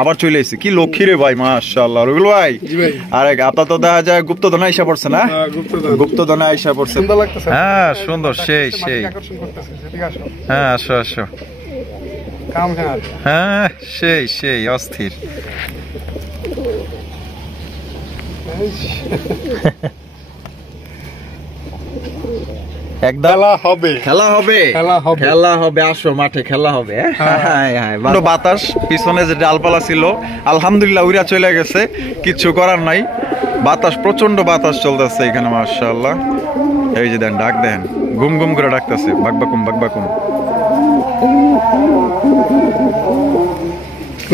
আবার চলে এসেছে কি লক্ষ্মী রে ভাই, মাশাআল্লাহ। রবিউল ভাই, আরে আপনার তো দেখা যায় গুপ্তধনে আইসা পড়ছে না? গুপ্তধনে আইসা পড়ছে। হ্যাঁ সুন্দর, সেই সেই। হ্যাঁ আসো আসো। হ্যাঁ সেই সেই, অস্থির। খেলা হবে, খেলা হবে, খেলা হবে। আসো মাঠে খেলা হবে। বাতাস পিছনে যে ডালপালা ছিল আলহামদুলিল্লাহ উড়া চলে গেছে, কিছু করার নাই। বাতাস, প্রচন্ড বাতাস চলতেছে এখানে মাশাআল্লাহ। এই যে দেন ডাক দেন, ঘুম ঘুম করে ডাকতেছে, বাকবাকুম বাকবাকুম।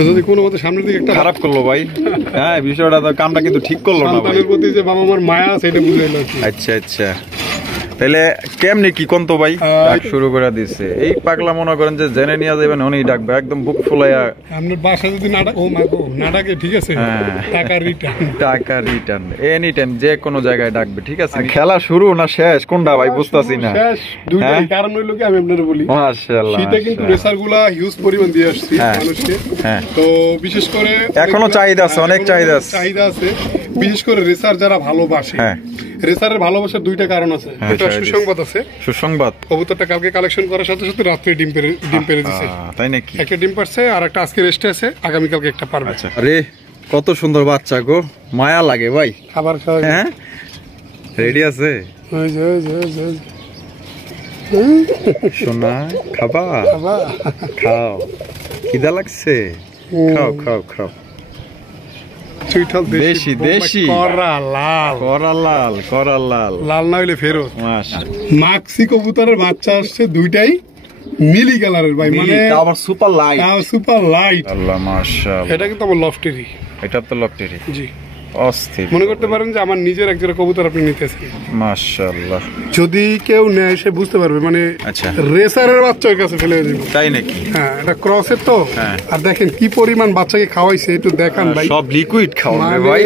যদি কোনো মতে সামনের দিকে একটা খারাপ করলো ভাই। হ্যাঁ বিষয়টা তো, কামটা কিন্তু ঠিক করলো না ভাই। প্রতি যে বাবা মার মায়া আছে এটা বুঝাইলো। আচ্ছা আচ্ছা, তাহলে কেমনি কি কোন তো ভাই শুরু করে দিছে। এই পাগলা মনে করেন যে জেনে নিয়ে যাবেন উনি ডাকবে একদম বুক ফুলাইয়া। আপনার বাসা যদি না ডাকে ঠিক আছে, টাকা রিটার্ন, টাকা রিটার্ন এনি টাইম, যে কোনো জায়গায় ডাকবে ঠিক আছে। খেলা শুরু না শেষ কোনটা ভাই বুঝতাছি না। শেষ দুইটাই। কারণ হইলো কি আমি আপনাদের বলি, মাশাআল্লাহ শীতে কিন্তু রেসারগুলা হিউজ পরিমাণ দিয়ে আসছে মানুষকে। তো বিশেষ করে এখনো চাহিদা আছে, অনেক চাহিদা আছে। বিশেষ করে রেসার যারা ভালোবাসে, রেসারের ভালোবাসার দুইটা কারণ আছে। একটা সুসংবাদ আছে, সুসংবাদ। কবুতরটা কালকে কালেকশন করার সাথে সাথে রাত্রে ডিম পেড়ে দিছে। তাই নাকি? একটা ডিম পারছে আর একটা আজকে রেস্টে আছে, আগামী কালকে একটা পারবে। আরে কত সুন্দর বাচ্চা গো, মায়া লাগে ভাই। খাবার খাওয়া হ্যাঁ রেডি আছে? সোনা খাবা, খাও, খিদা লাগছে, খাও খাও খাও। দেশি দেশি, করা লাল, করা লাল, করা লাল, লাল না হইলে ফেরত। মাক্সি কবুতরের বাচ্চা আসছে দুইটাই নীলি কালারের ভাই, মানে আবার সুপার লাইট, সুপার লাইট। আল্লাহ মাশাআল্লাহ। এটা কিন্তু আমার লফটেরি। এটা তো লফটেরি। জি অস্থির। মনে করতে পারেন যে আমার নিজের একজন কবুতর আপনি নিতেছেন। মাশাআল্লাহ। যদি কেউ নেয় সে বুঝতে পারবে, মানে আচ্ছা রেসারের বাচ্চার কাছে ফেলে দিব। তাই নাকি? হ্যাঁ এটা ক্রসের তো। আর দেখেন কি পরিমাণ বাচ্চাকে খাওয়াইছে, একটু দেখান ভাই। সব লিকুইড খাওয়াবে ভাই,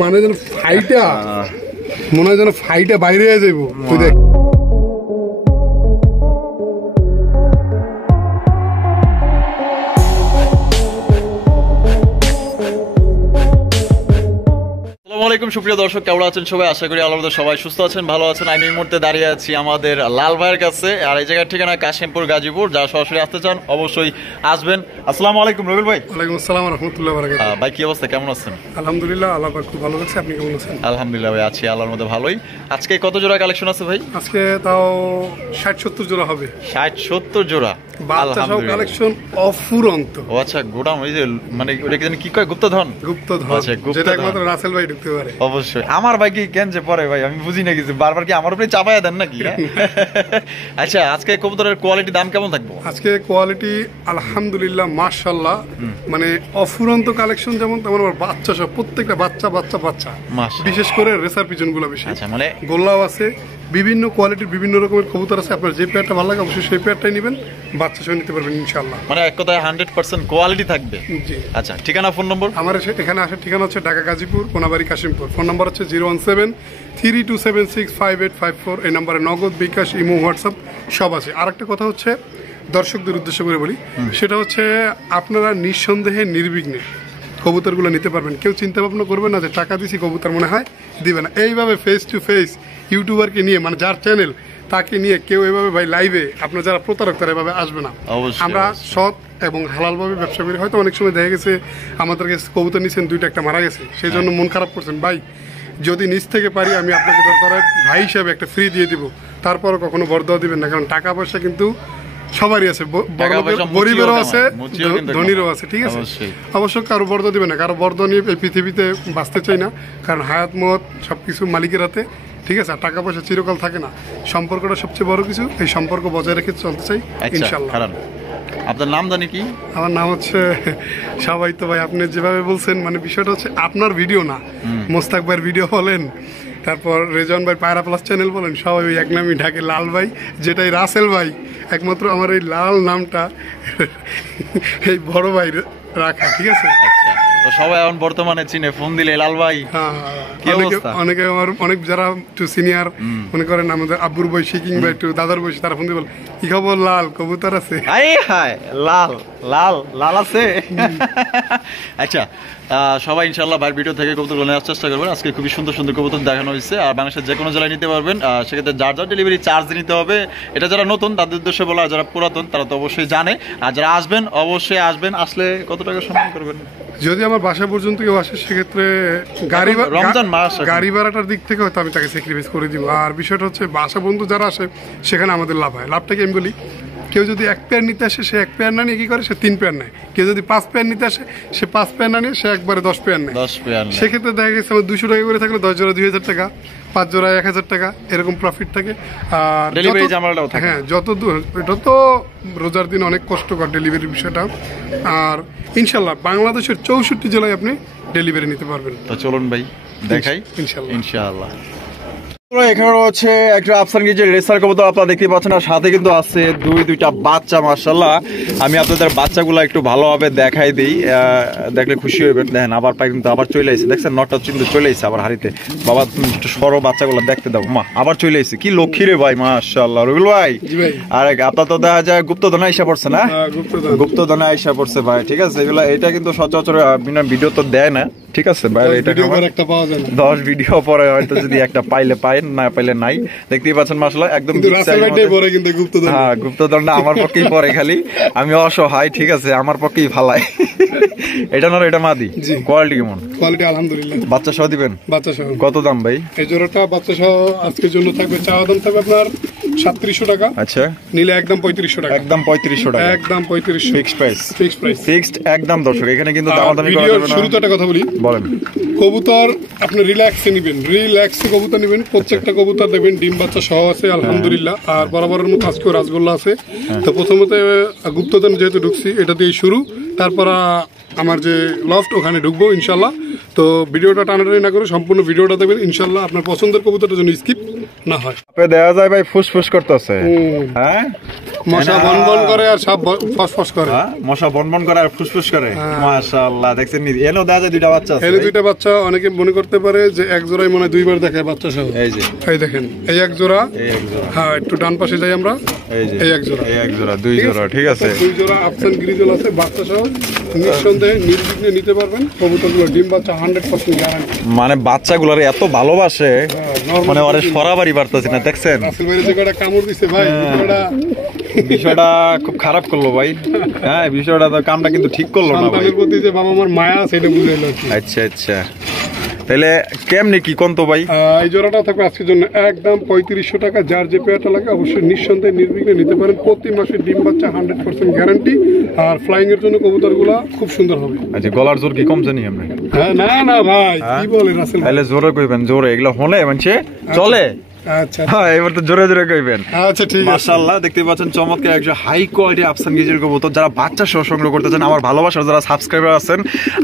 মানে যেন ফাইটা, মনে হয় যেন ফাইটা বাইরে হয়ে যাবো। তুই দেখ সুপ্রিয় দর্শক, কেমন আছেন সবাই? আশা করি আল্লাহর সবাই সুস্থ আছেন, ভালো আছেন। আমি এই মুহূর্তে দাঁড়িয়ে আছি আমাদের লাল ভাইয়ের কাছে, আর এই জায়গার ঠিকানা কাশিমপুর গাজীপুর। যারা সরাসরি আসতে চান অবশ্যই আসবেন। আসসালামু আলাইকুম রবিউল ভাই। ওয়ালাইকুম আসসালাম ওয়া রাহমাতুল্লাহি ওয়া বারাকাতুহু। ভাই কি অবস্থা, কেমন আছেন? আলহামদুলিল্লাহ, আল্লাহ পাক খুব ভালো আছে। আপনি কেমন আছেন? আলহামদুলিল্লাহ ভাই, আছি আল্লাহর মধ্যে ভালোই। আজকে কত জোড়া কালেকশন আছে ভাই? আজকে তাও 60-70 জোড়া হবে। 60-70 জোড়া বাচ্চা সব কালেকশন অফুরন্ত। ও আচ্ছা, গোডাউন ওই যে মানে ওটা কি কয়, গুপ্তধন? গুপ্তধন, আচ্ছা যেটা একমাত্র রাসেল ভাই ঢুকতে পারে। অবশ্যই। আমার ভাই কি কেন যে পরে ভাই, আমি বুঝি না কিছু, বারবার কি আমার উপরে চাপায়া দেন নাকি? আচ্ছা আজকে কবুতরের কোয়ালিটি দাম কেমন থাকবে? আজকে কোয়ালিটি আলহামদুলিল্লাহ মাশাআল্লাহ, মানে অফুরন্ত কালেকশন। যেমন তেমন আমার বাচ্চা সব, প্রত্যেকটা বাচ্চা বাচ্চা বাচ্চা, বিশেষ করে রেসার পিজন গুলো বেশি। আচ্ছা মানে গোল্লাও আছে, বিভিন্ন কোয়ালিটির বিভিন্ন রকমের কবুতর আছে। আপনার যে পেয়ারটা ভালো লাগে অবশ্যই সেই পেয়ারটাই নেবেন, বাচ্চা সহ নিতে পারবেন ইনশাআল্লাহ। মানে এক কথায় 100% কোয়ালিটি থাকবে। জি আচ্ছা, ঠিকানা ফোন নম্বর? আমার এখানে আসার ঠিকানা হচ্ছে ঢাকা গাজীপুর, কোনাবাড়ি কাশিমপুর। ফোন নম্বর হচ্ছে 017-3276-5854। এই নম্বরে নগদ, বিকাশ, ইমো, হোয়াটসঅ্যাপ সব আছে। আর একটা কথা হচ্ছে দর্শকদের উদ্দেশ্য করে বলি, সেটা হচ্ছে আপনারা নিঃসন্দেহে নির্বিঘ্নে কবুতরগুলো নিতে পারবেন। কেউ চিন্তা ভাবনা করবে না যে টাকা দিছি কবুতর মনে হয় দিবে না। এইভাবে ফেস টু ফেস ইউটিউবারকে নিয়ে, মানে যার চ্যানেল তাকে নিয়ে কেউ এভাবে ভাই লাইভে, আপনার যারা প্রতারক তারা এভাবে আসবে না। আমরা সৎ এবং হালালভাবে ব্যবসা করি। হয়তো অনেক সময় দেখা গেছে আমাদেরকে কবুতর নিচ্ছেন, দুইটা একটা মারা গেছে, সেই জন্য মন খারাপ করছেন। ভাই যদি নিচ থেকে পারি আমি আপনাকে দরকার ভাই হিসাবে একটা ফ্রি দিয়ে দিব, তারপরও কখনো বরদোয়া দিবেন না। কারণ টাকা পয়সা কিন্তু সবারই আছে, গরিবেরও আছে, ধনীরও আছে, ঠিক আছে? অবশ্য কারো বরদোয়া দিবে না, কারো বরদোয়া নিয়ে এই পৃথিবীতে বাঁচতে চাই না। কারণ হায়াত মত সবকিছু মালিকের হাতে, ঠিক আছে? আর টাকা পয়সা চিরকাল থাকে না, সম্পর্কটা সবচেয়ে বড় কিছু। এই সম্পর্ক বজায় রেখে চলতে চাই ইনশাআল্লাহ। আপনার নাম জানি কি? আমার নাম হচ্ছে, সবাই তো ভাই আপনি যেভাবে বলছেন, মানে বিষয়টা হচ্ছে আপনার ভিডিও না, মোস্তাক ভাইয়ের ভিডিও বলেন, তারপর রেজন ভাই পায়রা প্লাস চ্যানেল বলেন, সবাই ওই এক নামই ঢাকে লাল ভাই, যেটাই রাসেল ভাই। একমাত্র আমার এই লাল নামটা এই বড় ভাই রাখা, ঠিক আছে? তো সবাই এখন বর্তমানে চিনে, ফোন দিলে লাল ভাই কি অবস্থা? অনেকে আমার অনেক যারা একটু সিনিয়র মনে করেন আমাদের আব্বুর বয়সী কিংবা একটু দাদার বয়সী, তারা ফোন দিয়ে বলে কি খবর লাল, কবুতর আছে? হায় লাল লাল লাল আছে। আচ্ছা, সবাই ইনশাল্লাহ ভাইয়ের ভিডিও থেকে কবুতর নেওয়ার চেষ্টা করবেন। আজকে খুবই সুন্দর সুন্দর কবুতর দেখানো হয়েছে, আর বাংলাদেশের যে কোনো জেলায় নিতে পারবেন। সেক্ষেত্রে যার যার ডেলিভারি চার্জ নিতে হবে, এটা যারা নতুন তাদের উদ্দেশ্যে বলা, যারা পুরাতন তারা তো অবশ্যই জানে। আর যারা আসবেন অবশ্যই আসবেন, আসলে কত টাকা সম্মান করবেন? যদি আমার বাসা পর্যন্ত কেউ আসে সেক্ষেত্রে গাড়ি রমজান মাস, গাড়ি ভাড়াটার দিক থেকে হয়তো আমি তাকে স্যাক্রিফাইস করে দিব। আর বিষয়টা হচ্ছে বাসা বন্ধু যারা আসে সেখানে আমাদের লাভ হয়। লাভটাকে আমি বলি, কেউ যদি 1 পেয়ার নিতে আসে সে 1 পেয়ার না নিয়ে কি করে, সে 3 পেয়ার নেয়। কেউ যদি 5 পেয়ার নিতে আসে সে 5 পেয়ার না নিয়ে সে একবারে 10 পেয়ার নেয়। সেক্ষেত্রে দেখা গেছে আমার 200 টাকা করে থাকলে 10 জোড়া 2000 টাকা, 5 জোড়া 1000 টাকা, এরকম প্রফিট থাকে। আর হ্যাঁ, যত দূর, এটা তো রোজার দিন অনেক কষ্টকর ডেলিভারির বিষয়টা। আর ইনশাল্লাহ বাংলাদেশের 64 জেলায় আপনি ডেলিভারি নিতে পারবেন। তো চলুন ভাই দেখাই ইনশাল্লাহ ইনশাআল্লাহ। এখানে রয়েছে একটা আফসান গিজের রেসার কবুতর, আপনারা দেখতে পাচ্ছেন। আর সাথে কিন্তু আছে দুইটা বাচ্চা। মাশাআল্লাহ, আমি আপনাদের বাচ্চাগুলো একটু ভালোভাবে দেখাই দিই, দেখলে খুশি হইবেন। দেখেন আবার পাই কিন্তু আবার চলে আসছে, দেখছেন নটটা কিন্তু চলে আসছে আবার হাড়িতে। বাবা তুমি একটু সরো, বাচ্চাগুলো দেখতে দাও। মা আবার চলে আসছে, কি লক্ষ্মী রে ভাই, মাশাআল্লাহ। রবিউল ভাই, আর আপনার তো দেখা যায় গুপ্তধনে আইসা পড়ছে না? গুপ্তধনে আইসা পড়ছে ভাই, ঠিক আছে। এগুলো এটা কিন্তু সচরাচর ভিডিও তো দেয় না, ঠিক আছে ভাই। এটা 10 ভিডিও পরে হয়তো যদি একটা পাইলে পাই, না পাইলে নাই। দেখতেই পাচ্ছেন মাশাআল্লাহ, একদম হ্যাঁ, গুপ্তধনটা আমার পক্ষেই পরে, খালি আমি অসহায়, ঠিক আছে, আমার পক্ষেই ফালাই। এটা নর, এটা মাদি। কোয়ালিটি কেমন? কোয়ালিটি আলহামদুলিল্লাহ। বাচ্চা সহ দিবেন? বাচ্চা সহ। কত দাম ভাই? এই জোড়াটা বাচ্চা সহ আজকের জন্য থাকবে, চাওয়া দাম থাকবে আপনার 3700 টাকা। আচ্ছা, নিলে একদম 3500 টাকা। একদম 3500 টাকা, একদম 3500 fixed price. Fixed price, fixed একদম। দর্শক এখানে কিন্তু দামাদামি করা যাবে না। শুরুতে একটা কথা বলি, বলেন। কবুতর আপনি রিল্যাক্সে নেবেন, রিল্যাক্সে কবুতর নেবেন। প্রত্যেকটা কবুতর দেবেন ডিম বাচ্চা সহ আছে আলহামদুলিল্লাহ। আর বরাবরের মতো আজকেও রাসগোল্লা আছে। তো প্রথমত গুপ্তধন যেহেতু ঢুকছি, এটা দিয়ে শুরু, তারপর আমার যে লফট ওখানে ঢুকবো ইনশাল্লাহ। তো ভিডিওটা টানাটানি না করে সম্পূর্ণ ভিডিওটা দেখবেন ইনশাল্লাহ, আপনার পছন্দের কবুতরটা যেন স্কিপ না হয়। দেখা যায় ভাই ফুসফুস করতেছে, হ্যাঁ, মশা বনবন করে আর সাপ ফসফস করে। মশা বনবন করে আর ফুসফুস করে, মাশাআল্লাহ। দেখছেন এলো দেখা যায় দুইটা বাচ্চা আছে। এলো দুইটা বাচ্চা। অনেকে মনে করতে পারে যে এক জোড়াই মনে হয় দুইবার দেখায় বাচ্চা সহ। এই যে এই দেখেন, এই এক জোড়া, হ্যাঁ একটু ডান পাশে যাই আমরা, এই এক জোড়া, এই এক জোড়া, দুই জোড়া, ঠিক আছে। দুই জোড়া আফসান গ্রিজেল আছে বাচ্চা সহ, নিঃসন্দেহে নির্বিঘ্নে নিতে পারবেন। কবুতরগুলো ডিম বাচ্চা 100% গ্যারান্টি। মানে বাচ্চাগুলোর এত ভালোবাসে, মানে ওরে সরাবারই পারতেছি না, দেখছেন। রাসেল ভাই যে কটা কামড় দিছে ভাই, বিষয়টা খুব খারাপ করলো ভাই। হ্যাঁ, বিষয়টা তো কামটা কিন্তু ঠিক করলো না ভাই। সন্তানের প্রতি যে বাবা আমার মায়া সেটা বুঝাইলো। আচ্ছা আচ্ছা, তাহলে কেমনি কি কোন তো ভাই? এই জোড়াটা থাকবে আজকের জন্য একদম 3500 টাকা। যার যে পেয়ারটা লাগে অবশ্যই নিঃসন্দেহে নির্বিঘ্নে নিতে পারেন। প্রতি মাসে ডিম বাচ্চা 100% গ্যারান্টি। আর ফ্লাইং এর জন্য কবুতরগুলো খুব সুন্দর হবে। আচ্ছা, গলার জোর কি কম জানি আমরা? হ্যাঁ, না না ভাই, কি বলেন রাসেল? তাহলে জোরে কইবেন, জোরে এগুলো হলে মানে চলে। আচ্ছা হ্যাঁ, এবার তো জোরে জোরে কইবেন। আচ্ছা ঠিক আছে। মাশাআল্লাহ, দেখতে পাচ্ছেন চমৎকার একজন হাই কোয়ালিটি আফসান গিজের কবুতর। যারা বাচ্চা সহ সংগ্রহ করতে চান, আমার ভালোবাসার যারা সাবস্ক্রাইবার আছেন,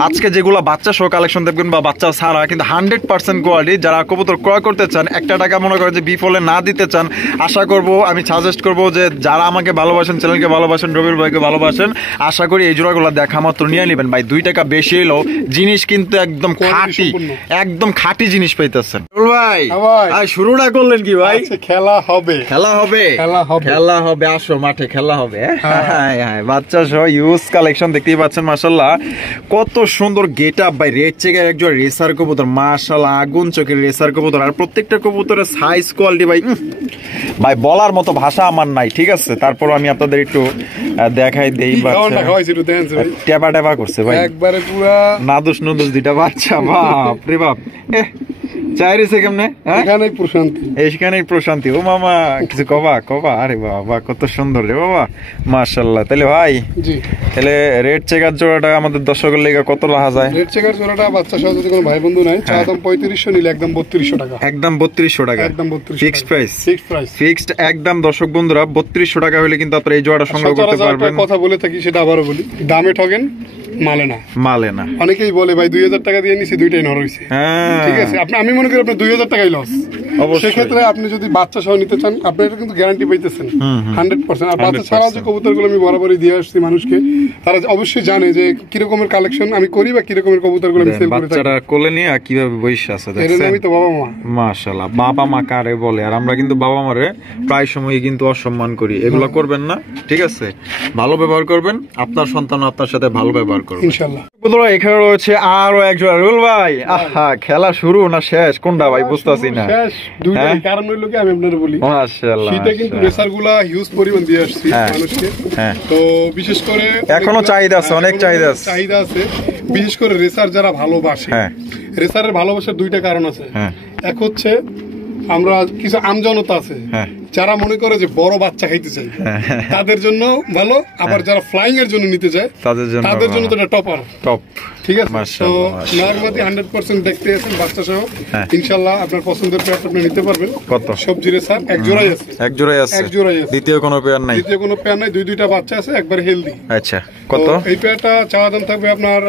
আজকে যেগুলো বাচ্চা সহ কালেকশন দেখবেন বা বাচ্চা ছাড়া কিন্তু 100% কোয়ালিটি, যারা কবুতর ক্রয় করতে চান, একটা টাকা মনে করেন যে বিফলে না দিতে চান, আশা করব, আমি সাজেস্ট করব যে যারা আমাকে ভালোবাসেন, চ্যানেলকে ভালোবাসেন, রবিউল ভাইকে ভালোবাসেন, আশা করি এই জোড়াগুলো দেখা মাত্র নিয়ে নেবেন ভাই। 2 টাকা বেশি এলো, জিনিস কিন্তু একদম খাঁটি, একদম খাঁটি জিনিস পাইতেছেন। ভাই শুরুটা করলেন কি ভাই? খেলা হবে, খেলা হবে, খেলা হবে, আসো মাঠে খেলা হবে। বাচ্চা সহ ইউজ কালেকশন দেখতেই পাচ্ছেন। মাশাআল্লাহ, কত সুন্দর গেট আপ ভাই। রেড চেকের একজন রেসার কবুতর, মাশাআল্লাহ, আগুন চোখের রেসার কবুতর। আর প্রত্যেকটা কবুতরের সাইজ কোয়ালিটি ভাই, ভাই বলার মতো ভাষা আমার নাই, ঠিক আছে। তারপর আমি আপনাদের একটু দেখাই দেই। টেপা টেপা করছে ভাই, একবারে পুরা নাদুস নুদুস দুইটা বাচ্চা। বাপ রে বাপ, চাইছে কেমনে? এখানেই প্রশান্তি, এইখানেই প্রশান্তি। ও মামা কিছু কবা। আরে বাবা, কত সুন্দর রে বাবা, মাশাআল্লাহ। তাহলে ভাই, তাহলে রেড চেকার জোড়াটা আমাদের দর্শকের লেগে কত রাখা যায়? রেড চেকার জোড়াটা বাচ্চা সহ যদি কোনো ভাই বন্ধু নাই, চা দাম 3500, নিলে একদম 3200 টাকা। একদম 3200 টাকা, একদম 3200, fixed price. Fixed price, fixed একদম। দর্শক বন্ধুরা, 3200 টাকা হলে কিন্তু আপনারা এই জোড়াটা সংগ্রহ করতে পারবেন। কথা বলে থাকি, সেটা আবারও বলি, দামে ঠকেন, মালে না। মালে না। অনেকেই বলে ভাই 2000 টাকা দিয়ে নিছি, দুইটাই নর হইছে। ঠিক আছে, আমি মনে মনে করি আপনার 2000 টাকাই লস। অবশ্যই। সেক্ষেত্রে আপনি যদি বাচ্চা সহ নিতে চান, আপনি এটা কিন্তু গ্যারান্টি পাইতেছেন 100%। আর বাচ্চা ছাড়া যে কবুতরগুলো আমি বরাবরই দিয়ে আসছি মানুষকে, তারা অবশ্যই জানে যে কিরকমের কালেকশন আমি করি বা কিরকমের কবুতরগুলো আমি সেল করে থাকি। বাচ্চারা কোলে নিয়ে কিভাবে বসে আছে এর দেখছেন? নামই তো বাবা মা। মাশাআল্লাহ, বাবা মা কারে বলে, আর আমরা কিন্তু বাবা মারে প্রায় সময় কিন্তু অসম্মান করি। এগুলো করবেন না, ঠিক আছে? ভালো ব্যবহার করবেন, আপনার সন্তান আপনার সাথে ভালো ব্যবহার করবে ইনশাআল্লাহ। বন্ধুরা এখানে রয়েছে আরো একজন রুল ভাই। আহা, খেলা শুরু না শেষ কোনটা ভাই বুঝতাছি না। শেষ দুইটাই। কারণ হইলো কি, আমি আপনাদের বলি, মাশাআল্লাহ শীতে কিন্তু রেসারগুলা হিউজ পরিমাণ দিয়ে আসছি মানুষকে। তো বিশেষ করে এখনো চাহিদা আছে, অনেক চাহিদা আছে। চাহিদা আছে, বিশেষ করে রেসার যারা ভালোবাসে। রেসারের ভালোবাসার দুইটা কারণ আছে। এক হচ্ছে আমরা কিছু আমজনতা আছে যারা মনে করে যে বড় বাচ্চা খাইতে চাই, তাদের জন্য ভালো। আবার যারা ফ্লাইং এর জন্য নিতে চায় তাদের জন্য তো এটা টপার টপ। ঠিক আছে, তো নরমালি 100% দেখতে আছেন বাচ্চা সহ। ইনশাআল্লাহ আপনার পছন্দের পেয়ার আপনি নিতে পারবেন। কত? সবজি রেসার এক জোড়াই আছে। এক জোড়াই আছে। এক জোড়াই আছে, দ্বিতীয় কোনো পেয়ার নাই। দ্বিতীয় কোনো পেয়ার নাই, দুইটা বাচ্চা আছে, একবার হেলদি। আচ্ছা, কত? এই পেয়ারটা চাওয়া দাম থাকবে আপনার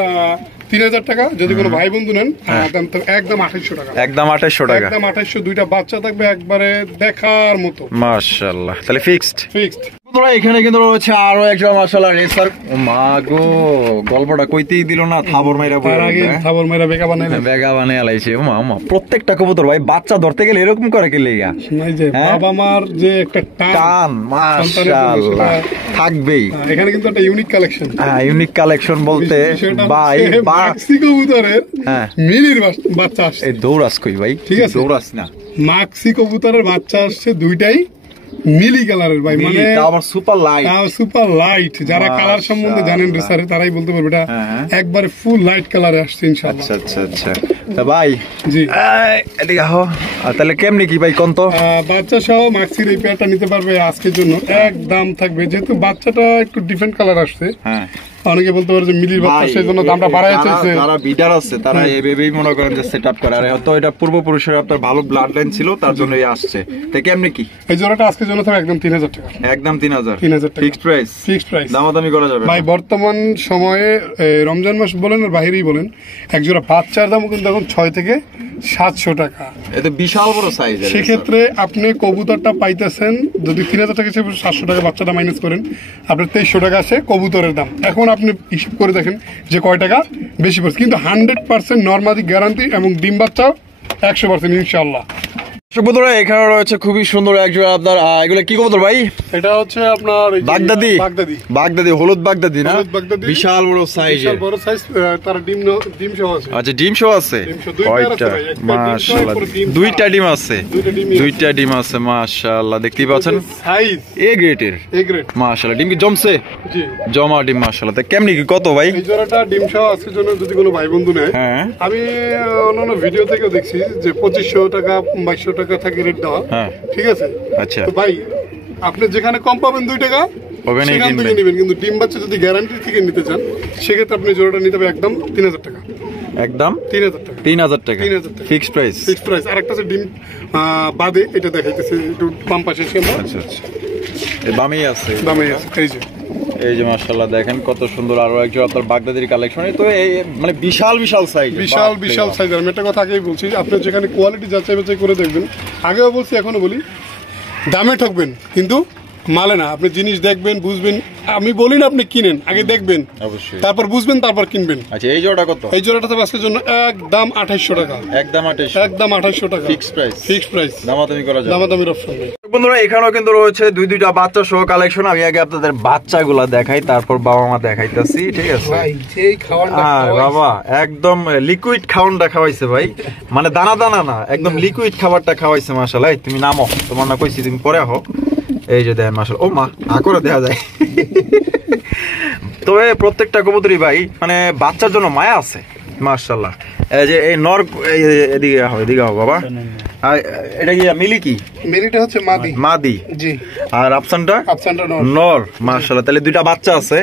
3000 টাকা। যদি কোনো ভাই বন্ধু নেন দাম তো একদম 2800 টাকা। একদম 2800 টাকা। একদম 2800। দুইটা বাচ্চা থাকবে একবারে দেখার মতো। মাশাআল্লাহ, তাহলে ফিক্সড। বন্ধুরা এখানে কিন্তু রয়েছে আরো একজন মাশাআল্লাহ রেসার। মা গো, গল্পটা কইতেই দিল না, থাবর মাইরা বলে থাবর মাইরা বেগা বানাই আলাইছে। ওমা ওমা, প্রত্যেকটা কবুতর ভাই বাচ্চা ধরতে গেলে এরকম করে কি লেগা নাই যে বাবা মার যে একটা টান মাশাআল্লাহ থাকবেই। এখানে কিন্তু একটা ইউনিক কালেকশন। ইউনিক কালেকশন বলতে ভাই মাক্সি কবুতরের মিলির বাচ্চা আসছে। এই দৌড়াস কই ভাই? ঠিক আছে, দৌড়াস না। মাক্সি কবুতরের বাচ্চা আসছে দুইটাই মিলি কালারের ভাই, মানে আবার সুপার লাইট। সুপার লাইট, যারা কালার সম্বন্ধে জানেন রেসারে তারাই বলতে পারবে এটা একবারে ফুল লাইট কালারে আসছে ইনশাআল্লাহ। আচ্ছা আচ্ছা আচ্ছা। তা ভাই জি এদিকে আহো। তাহলে কেমনি কি ভাই কোন তো? বাচ্চা সহ মাক্সির এই পেয়ারটা নিতে পারবে আজকের জন্য। এক দাম থাকবে, যেহেতু বাচ্চাটা একটু ডিফারেন্ট কালার আসছে, অনেকে বলতে পারে যে মিলির বাচ্চা, সেই জন্য দামটা বাড়ায় চাইছে। যারা বিডার আছে তারা এভাবেই মনে করেন যে সেটআপ করে, আর হয়তো এটা পূর্বপুরুষের আপনার ভালো ব্লাড লাইন ছিল তার জন্যই আসছে। তো কেমনি কি এই জোড়াটা আজকের জন্য থাকবে একদম 3000 টাকা। একদম 3000 টাকা ফিক্সড প্রাইস। ফিক্সড প্রাইস, দামাদামি করা যাবে ভাই। বর্তমান সময়ে রমজান মাস বলেন আর বাইরেই বলেন, এক জোড়া বাচ্চার দাম কিন্তু এখন 6 থেকে 700 টাকা। এটা বিশাল বড় সাইজ। সেক্ষেত্রে আপনি কবুতরটা পাইতেছেন, যদি 3000 টাকা হিসেবে 700 টাকা বাচ্চাটা মাইনাস করেন, আপনার 2300 টাকা আসে কবুতরের দাম। এখন আপনি হিসাব করে দেখেন যে কয় টাকা বেশি পড়ছে, কিন্তু 100% নরমালি গ্যারান্টি এবং ডিম বাচ্চা 100% ইনশাআল্লাহ। বন্ধুরা এখানে রয়েছে খুবই সুন্দর একজন আপনার, এগুলো কি কবুতর ভাই? এটা হচ্ছে আপনার বাগদাদি। বাগদাদি হলুদ বাগদাদি না? বিশাল বড় সাইজ। বিশাল বড় সাইজ। তার ডিম সহ আছে। আচ্ছা, ডিম সহ আছে। কয়টা? মাশাআল্লাহ, দুইটা ডিম আছে। দুইটা ডিম আছে মাশাআল্লাহ, দেখতেই পাচ্ছেন সাইজ এ গ্রেডের। এ গ্রেড মাশাআল্লাহ। ডিম কি জমছে? জি, জমা ডিম মাশাআল্লাহ। তা কেমনি কি কত ভাই? এই জোড়াটা ডিম সহ আছে জন্য যদি কোনো ভাই বন্ধু নেয়, আমি অন্যান্য ভিডিও থেকেও দেখছি যে 2500 টাকা 2200 টাকা থাকে রেট দেওয়া। ঠিক আছে, আচ্ছা। তো ভাই আপনি যেখানে কম পাবেন 2 টাকা সেখান থেকে নেবেন, কিন্তু ডিম বাচ্চা যদি গ্যারান্টি থেকে নিতে চান সেক্ষেত্রে আপনি জোড়াটা নিতে হবে একদম 3000 টাকা। একদম 3000 টাকা। 3000 টাকা ফিক্সড প্রাইস। Fixed price. আরেকটা আছে ডিম বাদে, এটা দেখাইতেছে একটু বাম পাশে। আচ্ছা আচ্ছা, এই বামেই আছে। বামেই আছে, এই যে এই যে মাশাআল্লাহ দেখেন কত সুন্দর আরো একজন আপনার বাগদাদির কালেকশন। তো এই মানে বিশাল বিশাল সাইজ, বিশাল বিশাল সাইজ। আমি একটা কথা আগেই বলছি, আপনি যেখানে কোয়ালিটি যাচাই বাছাই করে দেখবেন, আগেও বলছি এখনো বলি, দামে ঠকবেন কিন্তু মালে না। আপনি জিনিস দেখবেন, বুঝবেন। আমি বলি না আপনি কিনেন, আগে দেখবেন অবশ্যই, তারপর বুঝবেন, তারপর কিনবেন। আচ্ছা, এই জোড়াটা কত? এই জোড়াটা তো আজকের জন্য একদম 2800 টাকা। একদম 2800। একদম 2800 টাকা ফিক্সড প্রাইস। ফিক্সড প্রাইস, দামাদামি করা যাবে। দামাদামির অপশন নেই। বন্ধুরা এখানেও কিন্তু রয়েছে দুইটা বাচ্চা সহ কালেকশন। আমি আগে আপনাদের বাচ্চাগুলা দেখাই, তারপর বাবা মা দেখাইতাছি। ঠিক আছে ভাই, যেই খাওয়ানটা বাবা একদম লিকুইড খাওয়ানটা খাওয়াইছে ভাই, মানে দানা দানা না, একদম লিকুইড খাবারটা খাওয়াইছে মাশাআল্লাহ। তুমি নামো, তোমার না কইছি তুমি পরে আহো। এই যে দেখেন মাশাআল্লাহ, ও মা আকরে দেখা যায়। তবে প্রত্যেকটা কবুতরই ভাই মানে বাচ্চার জন্য মায়া আছে মাশাআল্লাহ। এই যে এই নর, এদিকে আহো, এদিকে আহো বাবা। এটা কি মিলি? কি মিলিটা হচ্ছে মাদি। মাদি জি। আর আফসানটা? আফসানটা নর মাশাআল্লাহ। তাহলে দুইটা বাচ্চা আছে।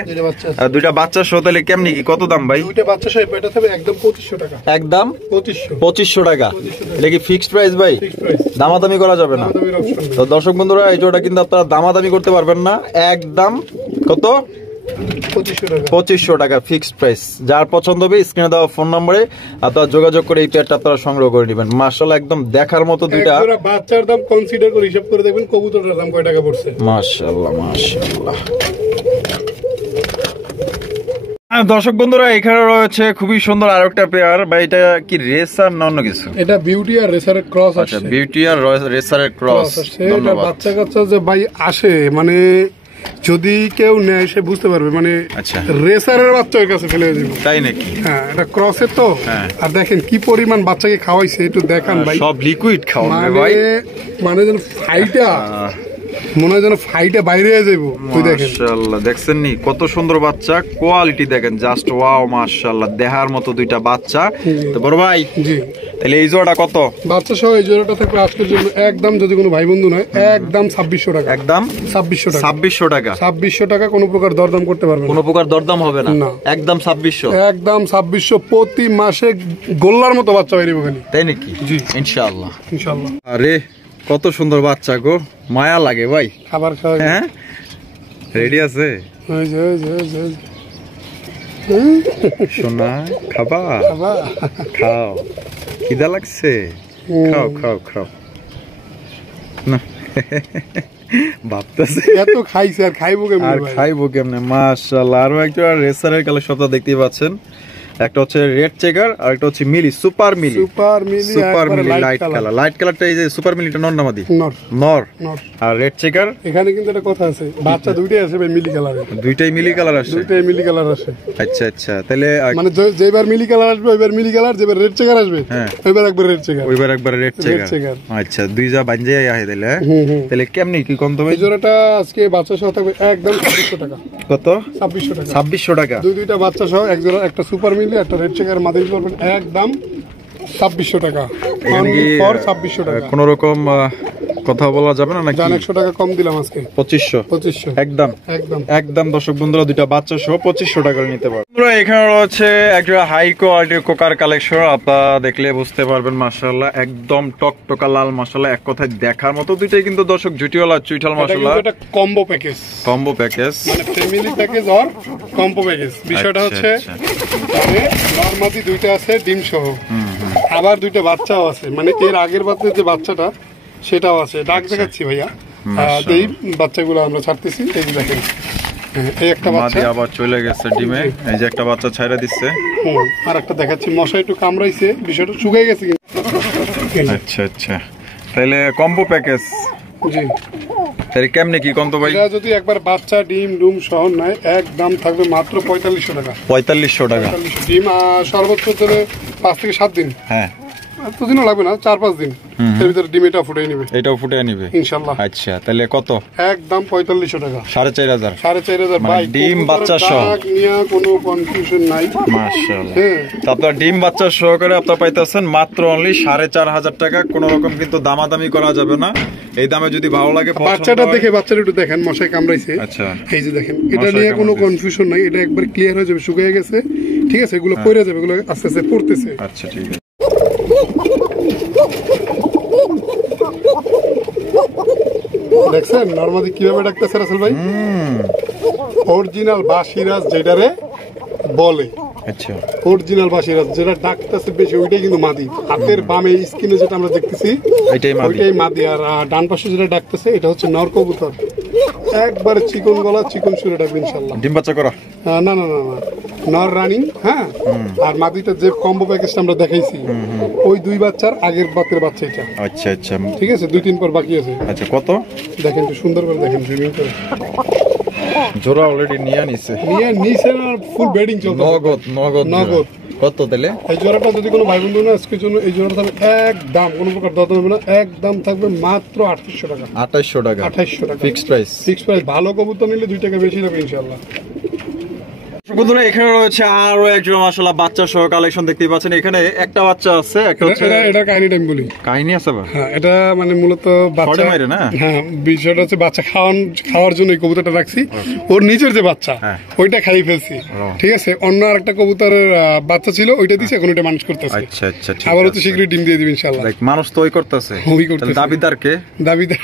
দুইটা বাচ্চা সহ তাহলে কেমনি কি কত দাম ভাই? দুইটা বাচ্চা সহ এটা হবে একদম 2500 টাকা। একদম 2500 টাকা। এটা কি ফিক্সড প্রাইস ভাই? দামাদামি করা যাবে না। তো দর্শক বন্ধুরা এই জোড়াটা কিন্তু আপনারা দামাদামি করতে পারবেন না। একদম কত? 2500 টাকা ফিক্সড প্রাইস। যার পছন্দ হবে স্ক্রিনে দেওয়া ফোন নম্বরে আপনারা যোগাযোগ করে এই পেয়ারটা আপনারা সংগ্রহ করে নেবেন। মাশাআল্লাহ একদম দেখার মতো দুইটা। বাচ্চার দাম কনসিডার করে হিসাব করে দেখবেন কবুতরের দাম কয় টাকা পড়ছে। মাশাআল্লাহ মাশাআল্লাহ। দর্শক বন্ধুরা এখানে রয়েছে খুবই সুন্দর আরেকটা পেয়ার। ভাই এটা কি রেসার না অন্য কিছু? এটা বিউটি আর রেসারের ক্রস আছে। বিউটি আর রেসারের ক্রস। এটা বাচ্চা কাচ্চা যে ভাই আসে, মানে যদি কেউ নেয় সে বুঝতে পারবে, মানে রেসারের বাচ্চা ওর কাছে ফেলে দিব। তাই নাকি? হ্যাঁ, এটা ক্রসের তো। আর দেখেন কি পরিমাণ বাচ্চাকে খাওয়াইছে, একটু দেখান ভাই। সব লিকুইড খাওয়াবে ভাই, মানে যেন ফাইটা মনে হয় যেন ফাইটে বাইরে হয়ে যাবো। মাশাআল্লাহ দেখছেন নি কত সুন্দর বাচ্চা, কোয়ালিটি দেখেন জাস্ট ওয়াও মাশাআল্লাহ, দেখার মতো দুইটা বাচ্চা। তো বড় ভাই জি, তাহলে এই জোড়াটা কত? বাচ্চা সহ এই জোড়াটা থাকবে আজকের জন্য একদম, যদি কোনো ভাই বন্ধু নয়, একদম 2600 টাকা। একদম 2600 টাকা। 2600 টাকা। 2600 টাকা, কোনো প্রকার দরদাম করতে পারবেন না। কোনো প্রকার দরদাম হবে না, একদম 2600। একদম 2600। প্রতি মাসে গোল্লার মতো বাচ্চা বেরিয়ে খালি। তাই নাকি? জি ইনশাআল্লাহ ইনশাআল্লাহ। আরে কত সুন্দর বাচ্চা গো, মায়া লাগে ভাই। খাবার খাওয়া হ্যাঁ রেডি আছে? সোনা খাবা? খাও, খিদা লাগছে? খাও খাও খাও না। ভাবতেছে এত খাইছে আর খাইবো কেমনে? আর খাইবো কেমনে? মাশাআল্লাহ। আরো একটা রেসারের কালেকশন দেখতেই পাচ্ছেন। একটা হচ্ছে রেড চেকার আর একটা হচ্ছে মিলি, সুপার মিলি। সুপার মিলি লাইট কালার। লাইট কালারটা এই যে সুপার মিলিটা নর না মাদি? নর। আর রেড চেকার এখানে কিন্তু একটা কথা আছে, বাচ্চা দুইটাই আছে মিলি কালারের। দুইটাই মিলি কালার আসে? দুইটাই মিলি কালার আসে। আচ্ছা আচ্ছা, তাহলে মানে যেবার মিলি কালার আসবে ওইবার মিলি কালার, যেবার রেড চেকার আসবে ওইবার একবার রেড চেকার, ওইবার একবার রেড চেকার। আচ্ছা, দুই যা বানজে আহে তাহলে। তাহলে কেমনি কি কম তো ভাই? জোড়াটা আজকে বাচ্চা সহ থাকবে একদম 2600 টাকা। কত? 2600 টাকা। 2600 টাকা। দুইটা বাচ্চা সহ এক জোড়া, একটা সুপার মিলি একটা রেড চেকার মাদি করবেন একদম 2600 টাকা। ফর 2600 টাকা। কোন রকম কথা বলা যাবে না নাকি? 100 টাকা কম দিলাম আজকে। 2500 একদম একদম একদম। দর্শক বন্ধুরা দুইটা বাচ্চা সহ 2500 টাকা নিতে পারবেন। বন্ধুরা এখানে রয়েছে একটা হাই কোয়ালিটির কোকার কালেকশন, আপনারা দেখলে বুঝতে পারবেন। মাশাআল্লাহ একদম টকটকা লাল, মাশাআল্লাহ এক কথায় দেখার মতো দুইটাই কিন্তু দর্শক জুটিওয়ালা চুইঠাল। মাশাআল্লাহ এটা কম্বো প্যাকেজ। কম্বো প্যাকেজ মানে ফ্যামিলি প্যাকেজ আর কম্বো প্যাকেজ। বিষয়টা হচ্ছে মানে নরমালি দুইটা আছে ডিম সহ, আবার দুইটা বাচ্চাও আছে। মানে এর আগের বাচ্চার যে বাচ্চাটা সেটাও আছে। ডাক দেখাচ্ছি ভাইয়া, এই বাচ্চাগুলো আমরা ছাড়তেছি। এই যে দেখেন, এই একটা বাচ্চা আবার চলে গেছে ডিমে, এই যে একটা বাচ্চা ছাইরা দিচ্ছে। আর একটা দেখাচ্ছি, মশা একটু কামড়াইছে, বিষয়টা শুকিয়ে গেছে। আচ্ছা আচ্ছা, তাহলে কম্বো প্যাকেজ। জি, তাহলে কেমনে কি কম তো ভাই? এটা যদি একবার বাচ্চা ডিম ডুম সহ নেয় একদম থাকবে মাত্র 4500 টাকা। 4500 টাকা ডিম, সর্বোচ্চ ধরে 5 থেকে 7 দিন। হ্যাঁ, এতদিনও লাগবে না, 4-5 দিন এর ভিতরে ডিম এটা ফুটিয়ে নিবে। এটাও ফুটিয়ে নিবে ইনশাআল্লাহ। আচ্ছা, তাহলে কত? একদম 4500 টাকা। 4500। 4500 ভাই, ডিম বাচ্চা সহ নিয়া কোনো কনফিউশন নাই। মাশাআল্লাহ। আপনার ডিম বাচ্চা সহকারে আপনারা পাইতেছেন মাত্র অনলি 4500 টাকা। কোনো রকম কিন্তু দামাদামি করা যাবে না। এই দামে যদি ভালো লাগে, বাচ্চাটা দেখে, বাচ্চাটা একটু দেখেন, মশায় কামড়াইছে। আচ্ছা, এই যে দেখেন, এটা নিয়ে কোনো কনফিউশন নাই, এটা একবার ক্লিয়ার হয়ে যাবে। শুকিয়ে গেছে, ঠিক আছে, এগুলো পড়ে যাবে, এগুলো আস্তে আস্তে পড়তেছে। আচ্ছা ঠিক আছে। দেখছেন নরমালি কিভাবে ডাকতেছে রাসেল ভাই? অরিজিনাল বাসিরাজ যেটারে বলে। আচ্ছা, অরিজিনাল বাসিরাজ যেটা ডাকতেছে বেশি ওইটাই কিন্তু মাদি। হাতের বামে স্ক্রিনে যেটা আমরা দেখতেছি ওইটাই মাদি, আর ডান পাশে যেটা ডাকতেছে এটা হচ্ছে নর কবুতর। একবারে চিকন গলা, চিকন সুরে ডাকবে ইনশাআল্লাহ। ডিম বাচ্চা করা? না না না না, নর রানিং। হ্যাঁ, আর মাদিটা যে কম্বো প্যাকেজটা আমরা দেখাইছি ওই দুই বাচ্চার আগের বাতের বাচ্চা এটা। আচ্ছা আচ্ছা, ঠিক আছে, 2-3 পর বাকি আছে। আচ্ছা, কত? দেখেন একটু সুন্দর করে দেখেন, জুমিং করে। জোড়া অলরেডি নিয়ে নিছে না, ফুল বেডিং চলছে। নগদ কত তাহলে? এই জোড়াটা যদি কোনো ভাই বন্ধু না আজকের জন্য, এই জোড়াটা থাকবে একদম, কোনো প্রকার দরদাম হবে না, একদম থাকবে মাত্র 2800 টাকা। 2800 টাকা ফিক্সড প্রাইস। Fixed price. ভালো কবুতর নিলে 2 টাকা বেশি যাবে ইনশাআল্লাহ। বন্ধুরা এখানে রয়েছে আরো একজন মাশাআল্লাহ বাচ্চা সহ কালেকশন দেখতেই পাচ্ছেন। এখানে একটা বাচ্চা আছে, একটা হচ্ছে এটা কাহিনীটা আমি বলি। কাহিনী আছে বা হ্যাঁ, এটা মানে মূলত বাচ্চা মাইরে না। হ্যাঁ, বিষয়টা হচ্ছে বাচ্চা খাওয়ার জন্য এই কবুতরটা রাখছি। ওর নিজের যে বাচ্চা ওইটা খাইয়ে ফেলছি, ঠিক আছে। অন্য আরেকটা কবুতরের বাচ্চা ছিল, ওইটা দিছি, এখন ওইটা মানুষ করতেছে। আচ্ছা আচ্ছা, ঠিক আবার আছে। হচ্ছে শীঘ্রই ডিম দিয়ে দিবে ইনশাআল্লাহ। লাইক মানুষ তো ওই করতেছে, ওই করতেছে। দাবিদার কে? দাবিদার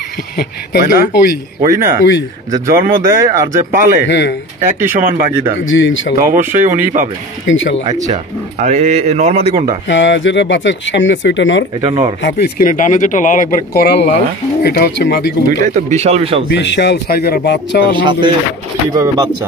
ওই না, যে জন্ম দেয় আর যে পালে একই সমান ভাগীদার। জি ইনশাআল্লাহ, অবশ্যই উনিই পাবে ইনশাআল্লাহ। আচ্ছা, আর এই নরমাদি কোনটা? যেটা বাচ্চার সামনে আছে ওইটা নর। এটা নর। হাতে স্কিনে ডানে যেটা লাল একবার করাল লাল, এটা হচ্ছে মাদি কবুতর। দুইটাই তো বিশাল বিশাল বিশাল সাইজের বাচ্চা। আলহামদুলিল্লাহ। কিভাবে বাচ্চা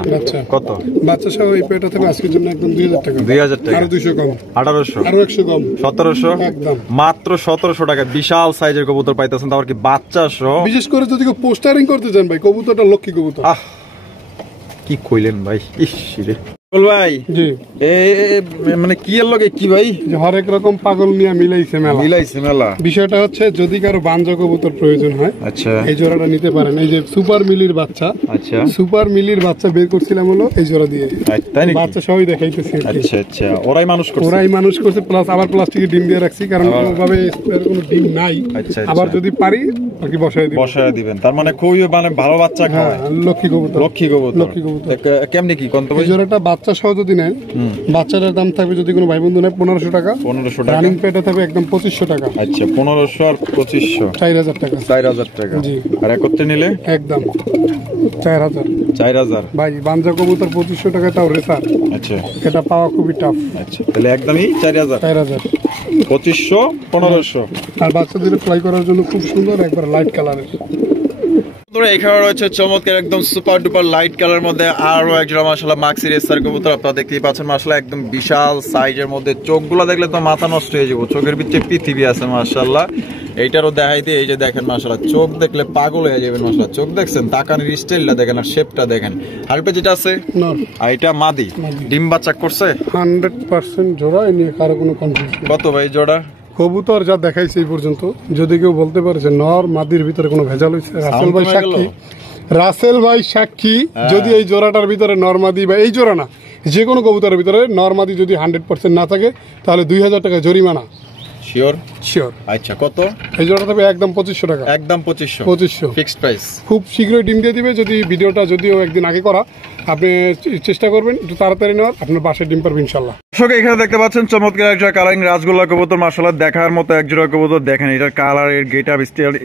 কত? বাচ্চা সহ এই পেটা থেকে আজকের জন্য একদম 2000 টাকা। 2000 টাকা, আরো 200 কম, 1800, আরো 100 কম, 1700, একদম মাত্র 1700 টাকা বিশাল সাইজের কবুতর পাইতেছেন, তারপর কি বাচ্চা সহ। বিশেষ করে যদি কেউ পোস্টারিং করতে চান ভাই, কবুতরটা লক্ষ্মী কবুতর। আহ, কি কইলেন ভাই, ইস রে ভাই। জি, মানে কি এর লগে কি ভাই, হরেক রকম পাগল নিয়ে মিলাইছে মেলা। বিষয়টা হচ্ছে যদি কারো বাঞ্জা কবুতর প্রয়োজন হয়, আচ্ছা, এই জোড়াটা নিতে পারেন। এই যে সুপার মিলির বাচ্চা, আচ্ছা, সুপার মিলির বাচ্চা বের করছিলাম হলো এই জোড়া দিয়ে। তাই নাকি? বাচ্চা সবই দেখাইতেছি। আচ্ছা আচ্ছা, ওরাই মানুষ করছে, প্লাস আবার প্লাস্টিকের ডিম দিয়ে রাখছি, কারণ কোনোভাবে কোনো ডিম নাই। আচ্ছা, আবার যদি পারি বাকি বসায় দিবেন। তার মানে খুবই মানে ভালো বাচ্চা খায়। লক্ষ্মী কবুতর। কেমনি কি কোন? এই জোড়াটা বাচ্চা সহ যদি নেন, বাচ্চাটার দাম থাকবে যদি কোনো ভাই বন্ধু নেয় 1500 টাকা। 1500 টাকা। রানিং পেটে থাকবে একদম 2500 টাকা। আচ্ছা, 1500 আর 2500, 4000 টাকা। 4000 টাকা। জি। আর একত্রে নিলে একদম 4000। 4000 ভাই বাঞ্জা কবুতর 2500 টাকা, তাও রেসার। আচ্ছা, এটা পাওয়া খুবই টাফ। আচ্ছা, তাহলে একদমই 4000, 2500, 1500। আর বাচ্চাদের ফ্লাই করার জন্য খুব সুন্দর, একবার লাইট কালারের। এখানে রয়েছে চমৎকার একদম সুপার ডুপার লাইট কালার মধ্যে আরো একজন মাশাআল্লাহ মাক্সি রেসার কবুতর। আপনারা দেখতেই পাচ্ছেন মাশাআল্লাহ একদম বিশাল সাইজের মধ্যে। চোখগুলো দেখলে তো মাথা নষ্ট হয়ে যাবে, চোখের ভিতরে পৃথিবী আছে মাশাআল্লাহ। এইটারও দেখাইতে, এই যে দেখেন মাশাআল্লাহ, চোখ দেখলে পাগল হয়ে যাবেন মাশাআল্লাহ। চোখ দেখছেন, তাকানোর স্টাইলটা দেখেন, আর শেপটা দেখেন। আরেকটা যেটা আছে আর এটা মাদি, ডিম বাচ্চা করছে 100% জোড়া। এ নিয়ে কারো কোনো কনফিউশন। কত ভাই জোড়া? কবুতর যা দেখাইছে এই পর্যন্ত, যদি কেউ বলতে পারে যে নর মাদির ভিতরে কোনো ভেজাল হয়েছে, রাসেল ভাই সাক্ষী। যদি এই জোড়াটার ভিতরে নরমাদি বা এই জোড়া না, যে কোনো কবুতরের ভিতরে নরমাদি যদি 100% না থাকে, তাহলে 2000 টাকা জরিমানা। শিওর? শিওর। আচ্ছা, কত? এই জোড়াটা থাকবে একদম 2500 টাকা। একদম 2500 ফিক্সড প্রাইস। খুব শীঘ্রই ডিম দিয়ে দিবে। যদি ভিডিওটা যদিও একদিন আগে করা, আপনি চেষ্টা করবেন একটু তাড়াতাড়ি নেওয়ার, আপনার বাসায় ডিম পারবে ইনশাল্লাহ। দর্শক এখানে দেখতে পাচ্ছেন চমৎকার একটা কালারিং রাজগোল্লা কবুতর মাশাআল্লাহ, দেখার মতো এক জোড়া কবুতর। দেখেন এটার কালার, এর গেটআপ,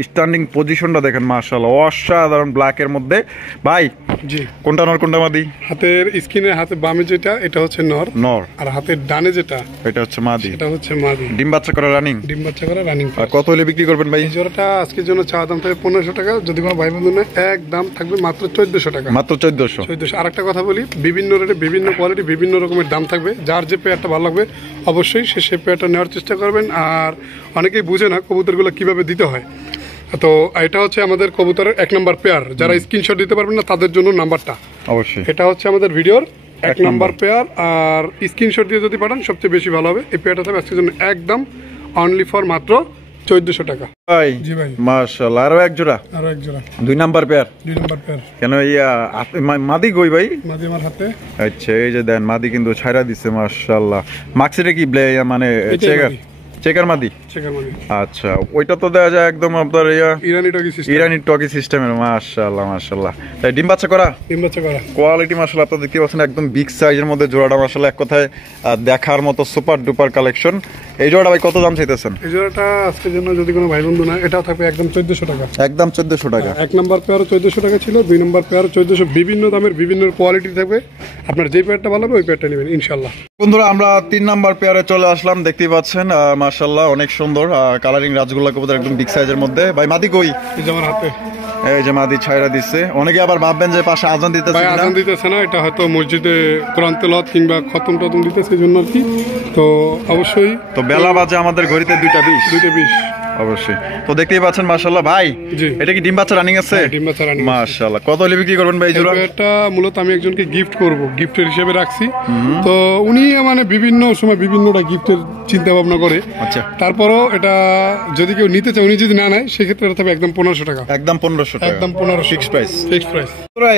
স্ট্যান্ডিং পজিশনটা দেখেন মাশাআল্লাহ, অসাধারণ ব্ল্যাক এর মধ্যে। ভাই জি, কোনটা নর কোনটা মাদি? হাতের স্কিনের হাতে বামে যেটা, এটা হচ্ছে নর। আর হাতের ডানে যেটা, এটা হচ্ছে মাদি। এটা হচ্ছে মাদি। ডিম বাচ্চা করা রানিং। ডিম বাচ্চা করা রানিং। কত হলে বিক্রি করবেন ভাই? এই জোড়াটা আজকের জন্য চাওয়া দাম থাকবে 1500 টাকা। যদি কোনো ভাই বন্ধু নেয়, এক দাম থাকবে মাত্র 1400 টাকা। মাত্র 1400। আর একটা কথা বলি, বিভিন্ন রেটে বিভিন্ন কোয়ালিটি বিভিন্ন রকমের দাম থাকবে। যার যে পেয়ারটা ভালো লাগবে অবশ্যই সে পেয়ারটা নেওয়ার চেষ্টা করবেন। আর অনেকেই বুঝে না কবুতরগুলো কিভাবে দিতে হয়। তো এটা হচ্ছে আমাদের কবুতরের 1 নম্বর পেয়ার। যারা স্ক্রিনশট দিতে পারবেন না তাদের জন্য নাম্বারটা অবশ্যই, এটা হচ্ছে আমাদের ভিডিওর 1 নম্বর পেয়ার। আর স্ক্রিনশট দিয়ে যদি পাঠান সবচেয়ে বেশি ভালো হবে। এই পেয়ারটা থাকবে আজকের জন্য একদম অনলি ফর মাত্র 1400 টাকা। ভাই জি ভাই, মাশাআল্লাহ, আরো এক জোড়া। 2 নাম্বার পেয়ার। 2 number pair. কেন মাদি কই ভাই? মাদি আমার হাতে। আচ্ছা, এই যে দেন মাদি কিন্তু ছাইরা দিছে মাশাআল্লাহ। মাক্সিটা কি মানে চেকার মাদি? আচ্ছা, ওইটা তো দেয়া যায় একদম আপনার ইরানি টকি সিস্টেমের। মাশাআল্লাহ মাশাআল্লাহ। তাই ডিম বাচ্চা করা? ডিম বাচ্চা করা। কোয়ালিটি মাশাআল্লাহ আপনারা দেখতে পাচ্ছেন, একদম বিগ সাইজের মধ্যে জোড়াটা মাশাআল্লাহ এক কথায় দেখার মতো সুপার ডুপার কালেকশন। এই জোড়াটা ভাই কত দাম চাইতেছেন? এই জোড়াটা আজকের জন্য যদি কোনো ভাই বন্ধু না, এটাও থাকবে একদম 1400 টাকা। একদম 1400 টাকা। 1 নম্বর পেয়ার 1400 টাকা ছিল, 2 নম্বর পেয়ার 1400। বিভিন্ন দামের বিভিন্ন কোয়ালিটি থাকবে। আপনার যে পেয়ারটা ভালো হবে ওই পেয়ারটা নেবেন ইনশাআল্লাহ। বন্ধুরা আমরা 3 নম্বর পেয়ারে চলে আসলাম। দেখতেই পাচ্ছেন মাশাআল্লাহ অনেক সুন্দর কালারিং রাজগোল্লা কবুতর, একদম বিগ সাইজের মধ্যে। ভাই মাদি কই? এই যে আমার হাতে। এই যে মাদি ছাইরা দিচ্ছে। অনেকে আবার ভাববেন যে পাশে আজান দিতেছে না। আজান দিতেছে না, এটা হয়তো মসজিদে কোরআন তেলাওয়াত কিংবা খতম টতম দিতেছে এই জন্য আর কি। তো অবশ্যই তো বেলা বাজে আমাদের ঘড়িতে 2:20 অবশ্যই। তো দেখতেই পাচ্ছেন মাশাআল্লাহ। ভাই এটা কি ডিম বাচ্চা রানিং আছে? ডিম বাচ্চা রানিং মাশাআল্লাহ। কত হলে বিক্রি করবেন ভাই জোড়া? এটা মূলত আমি একজনকে গিফট করব, গিফটের হিসেবে রাখছি। তো উনি মানে বিভিন্ন সময় বিভিন্নটা গিফটের চিন্তা ভাবনা করে। আচ্ছা, তারপরও এটা যদি কেউ নিতে চায়, উনি যদি না নেয় সেক্ষেত্রে এটা থাকবে একদম 1500 টাকা। একদম 1500 টাকা, একদম 1500 ফিক্সড প্রাইস। Fixed price.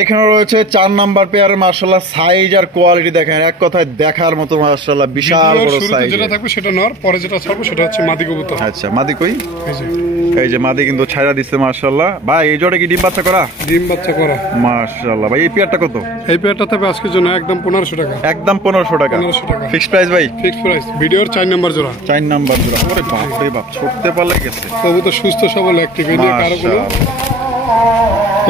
এখানে রয়েছে 4 নাম্বার পেয়ারের মাশাআল্লাহ সাইজ আর কোয়ালিটি দেখেন এক কথায় দেখার মতো মাশাআল্লাহ বিশাল বড় সাইজ। যেটা থাকবে সেটা নর, পরে যেটা ছাড়বো সেটা হচ্ছে মাদি কবুতর। আচ্ছা, মাদি কই? এই যে মাদি কিন্তু ছাইরা দিচ্ছে মাশাআল্লাহ। ভাই এই জোড়া কি ডিম বাচ্চা করা? ডিম বাচ্চা করা মাশাআল্লাহ। ভাই এই পেয়ারটা কত? এই পেয়ারটা থাকবে আজকের জন্য একদম 1500 টাকা। একদম 1500 টাকা, 1500 টাকা ফিক্সড প্রাইস ভাই। Fixed price. ভিডিওর 4 নাম্বার জোড়া। 4 নাম্বার জোড়া। আরে বাপ রে বাপ, ছুটতে পারলে গেছে। কবুতর সুস্থ সবল অ্যাক্টিভ, এই নিয়ে কারো কোনো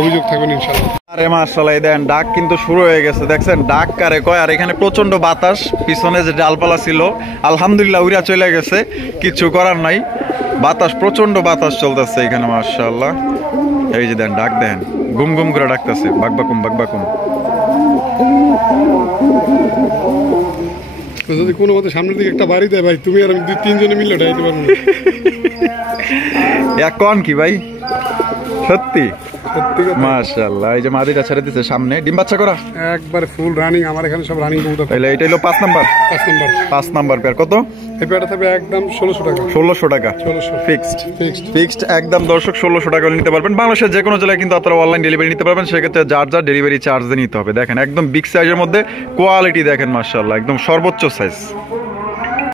অভিযোগ থাকবে না ইনশাআল্লাহ। আরে মাশাআল্লাহ, এই দেন ডাক কিন্তু শুরু হয়ে গেছে, দেখছেন ডাক কারে কয়। আর এখানে প্রচন্ড বাতাস, পিছনে যে ডালপালা ছিল আলহামদুলিল্লাহ উড়া চলে গেছে, কিছু করার নাই। বাতাস, প্রচন্ড বাতাস চলতেছে এখানে মাশাআল্লাহ। এই যে দেন ডাক দেন, গুম গুম করে ডাকতেছে, বাকবাকুম বাকবাকুম। যদি কোনো মতে সামনের দিকে একটা বাড়ি দেয় ভাই, তুমি আর আমি 2-3 জনে মিলে ডাইতে পারবো না। কোন কি ভাই, সত্যি সত্যি কথা। মাশাআল্লাহ। এই যে মাদিটা ছেড়ে দিচ্ছে সামনে, ডিম বাচ্চা করা একবার ফুল রানিং। আমার এখানে সব রানিং কবুতর। তাহলে এটা হলো 5 নাম্বার। 5 নাম্বার পেয়ার কত? এই পেয়ারটা থাকবে একদম 1600 টাকা। 1600 টাকা 1600 ফিক্সড। ফিক্সড ফিক্সড একদম দর্শক, 1600 টাকা নিতে পারবেন। বাংলাদেশের যে কোনো জেলায় কিন্তু আপনারা অনলাইন ডেলিভারি নিতে পারবেন, সেক্ষেত্রে যার যার ডেলিভারি চার্জ দিয়ে নিতে হবে। দেখেন একদম বিগ সাইজের মধ্যে কোয়ালিটি দেখেন মাশাআল্লাহ, একদম সর্বোচ্চ সাইজ।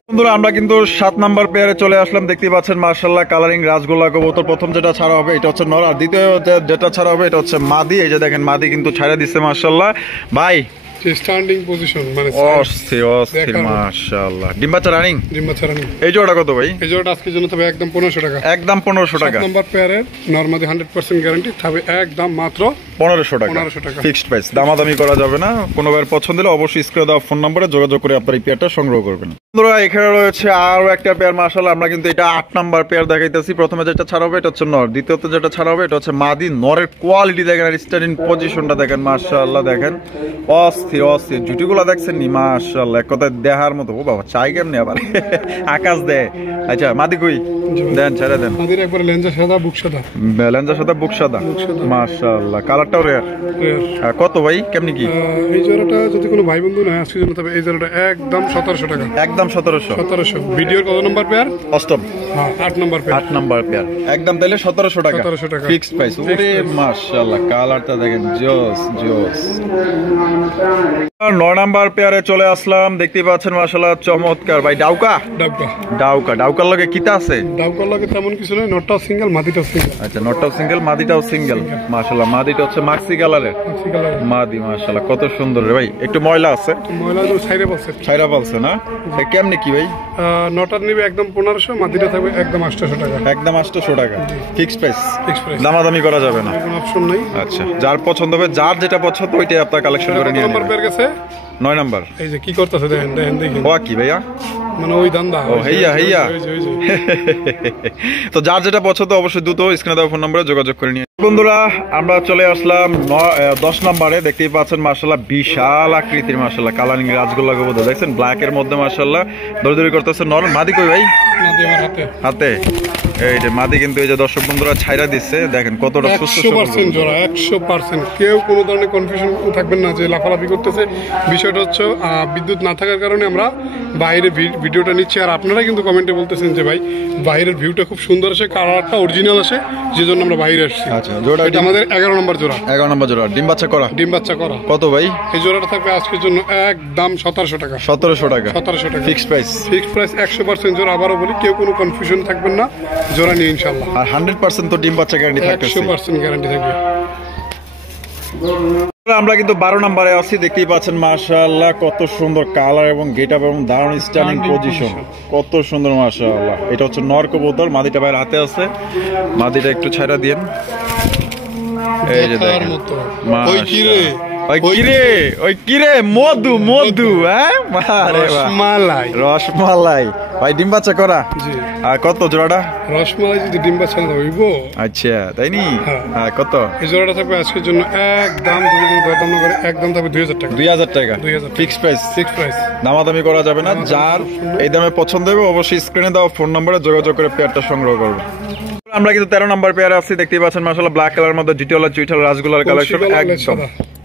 বন্ধুরা আমরা কিন্তু 7 নাম্বার পেয়ারে চলে আসলাম, দেখতে পাচ্ছেন মাশাআল্লাহ কালারিং রাজগোল্লা কবুতর। প্রথম যেটা ছাড়া হবে এটা হচ্ছে নর, আর দ্বিতীয় যেটা ছাড়া হবে এটা হচ্ছে মাদি। এই যে দেখেন মাদি কিন্তু ছাড়া দিচ্ছে মাশাআল্লাহ। ভাই স্ট্যান্ডিং পজিশন মানে অস্থির অস্থির মাশাআল্লাহ। ডিম বাচ্চা রানিং? ডিম বাচ্চা রানিং। এই জোড়া কত ভাই? এই জোড়াটা আজকের জন্য তবে একদম 1500 টাকা। একদম 1500 টাকা। 7 নাম্বার পেয়ারের নরমাদি 100% গ্যারান্টি থাকবে একদম মাত্র 1500 টাকা। 1500 টাকা ফিক্সড প্রাইস, দামাদামি করা যাবে না। কোনো ভাইয়ের পছন্দ হলে অবশ্যই স্ক্রিনে দেওয়া ফোন নম্বরে যোগাযোগ করে আপনার এই পেয়ারটা সংগ্রহ করবেন। বন্ধুরা এখানে রয়েছে আরো একটা পেয়ার মাশাআল্লাহ। আমরা কিন্তু এটা 8 নাম্বার পেয়ার দেখাইতেছি। প্রথমে যেটা ছাড়া হবে এটা হচ্ছে নর, দ্বিতীয়ত যেটা ছাড়া হবে এটা হচ্ছে মাদি। নরের কোয়ালিটি দেখেন আর স্ট্যান্ডিং পজিশনটা দেখেন মাশাআল্লাহ, দেখেন অস্থির অস্থির। জুটিগুলো দেখছেন নি মাশাআল্লাহ, এক কথায় দেখার মতো। ও বাবা চাই কেমনে আবার আকাশ দেয়। আচ্ছা মাদি কই? দেন ছেড়ে দেন। মাদির একবার লেঞ্জা সাদা, বুক সাদা। লেঞ্জা সাদা, বুক সাদা মাশাআল্লাহ। কালারটাও রেয়ার। কত ভাই কেমনি কি? এই জোড়াটা যদি কোনো ভাই বন্ধু না আজকে জন্য তবে এই জোড়াটা একদম 1700 টাকা। একদম 1700। ভিডিওর কত নাম্বার পেয়ার? অষ্টম। হ্যাঁ 8 নাম্বার পেয়ার। 8 নাম্বার পেয়ার একদম তাহলে 1700 টাকা। 1700 টাকা ফিক্সড প্রাইস। ওরে মাশাআল্লাহ কালারটা দেখেন জোস জোস। 9 নাম্বার পেয়ারে চলে আসলাম, দেখতে পাচ্ছেন মাশাআল্লাহ চমৎকার। ভাই ডাউকা? ডাউকা। ডাউকা। ডাউকার লগে কিটা আছে? ডাউকার লগে তেমন কিছু নয়, নটটাও সিঙ্গেল, মাদিটাও সিঙ্গেল। আচ্ছা নটটাও সিঙ্গেল, মাদিটাও সিঙ্গেল মাশাআল্লাহ। মাদিটা হচ্ছে মাক্সি কালারের মাদি মাশাআল্লাহ, কত সুন্দর রে ভাই। একটু ময়লা আছে, ময়লা তো ছাইরে বলছে, ছাইরা বলছে না? কেমনে কি ভাই? নটার নিবে একদম 1500, মাদিটা থাকবে একদম 800 টাকা। একদম 800 টাকা ফিক্সড প্রাইস। ফিক্সড প্রাইস, দামাদামি করা যাবে না, কোনো অপশন নাই। আচ্ছা যার পছন্দ হবে, যার যেটা পছন্দ ওইটাই আপনার কালেকশন করে নিয়ে নাম্বার পেয়ার গেছে 9 নাম্বার। এই যে কি করতেছে দেখেন দেখেন দেখেন। ও কি ভাইয়া? মানে ওই দান্দা। ও হেইয়া হেইয়া। তো যার যেটা পছন্দ অবশ্যই দ্রুত স্ক্রিনে দেওয়া ফোন নম্বরে যোগাযোগ করে নিয়ে। বন্ধুরা আমরা চলে আসলাম 10 নম্বরে, দেখতেই পাচ্ছেন মাশাআল্লাহ বিশাল আকৃতির মাশাআল্লাহ কালারিং রাজগোল্লা কবুতর। দেখছেন ব্ল্যাক এর মধ্যে মাশাআল্লাহ দৌড়দৌড়ি করতেছে। নর মাদি কই ভাই? মাদি আমার হাতে। হাতে। এই যে মাদি কিন্তু এই যে দর্শক বন্ধুরা ছাইরা দিচ্ছে, দেখেন কতটা সুস্থ সবল। 100% জোড়া, 100%। কেউ কোনো ধরনের কনফিউশন থাকবেন না যে লাফালাফি করতেছে। বিষয়টা হচ্ছে বিদ্যুৎ না থাকার কারণে আমরা বাইরে ভিডিওটা নিচ্ছি, আর আপনারা কিন্তু কমেন্টে বলতেছেন যে ভাই বাইরের ভিউটা খুব সুন্দর আসে, কালারটা অরিজিনাল আসে, যেজন্য আমরা বাইরে আসছি। আচ্ছা জোড়া এটা আমাদের 11 নম্বর জোড়া। 11 নম্বর জোড়া। ডিম বাচ্চা করা? ডিম বাচ্চা করা। কত ভাই? এই জোড়াটা থাকবে আজকের জন্য একদম 1700 টাকা। 1700 টাকা। 1700 টাকা ফিক্সড প্রাইস। ফিক্সড প্রাইস 100% জোড়া। আবারও বলি কেউ কোনো কনফিউশন থাকবেন না, জোড়া নিয়ে ইনশাআল্লাহ। আর 100% তো ডিম বাচ্চা গ্যারান্টি থাকতেছে। 100% গ্যারান্টি থাকবে। আমরা কিন্তু 12 নম্বরে আছি, দেখতেই পাচ্ছেন মাশাআল্লাহ কত সুন্দর কালার এবং গেটআপ এবং দারুণ স্ট্যান্ডিং পজিশন, কত সুন্দর মাশাআল্লাহ। এটা হচ্ছে নর কবুতর, মাদিটা ভাইয়ের হাতে আছে। মাদিটা একটু ছাইরা দিয়েন। এই যে দেখেন ওই কি রে, ওই কি রে, ওই কি রে, মধু মধু। হ্যাঁ রসমালাই। রসমালাই ভাই ডিম বাচ্চা করা? জি। আর কত জোড়াটা? রসমালাই যদি ডিম বাচ্চা না হইব। আচ্ছা তাই নি? হ্যাঁ কত? এই জোড়াটা থাকবে আজকের জন্য একদম একদম থাকবে 2000 টাকা। 2000 টাকা ফিক্সড প্রাইস। ফিক্সড প্রাইস, দামাদামি করা যাবে না। যার এই দামে পছন্দ হবে অবশ্যই স্ক্রিনে দেওয়া ফোন নম্বরে যোগাযোগ করে পেয়ারটা সংগ্রহ করবে। আমরা কিন্তু 13 নম্বর পেয়ারে আছি, দেখতেই পাচ্ছেন মাশাআল্লাহ ব্ল্যাক কালারের মধ্যে জিটিওয়ালা চুইঠাল রাজগোল্লার কালেকশন একদম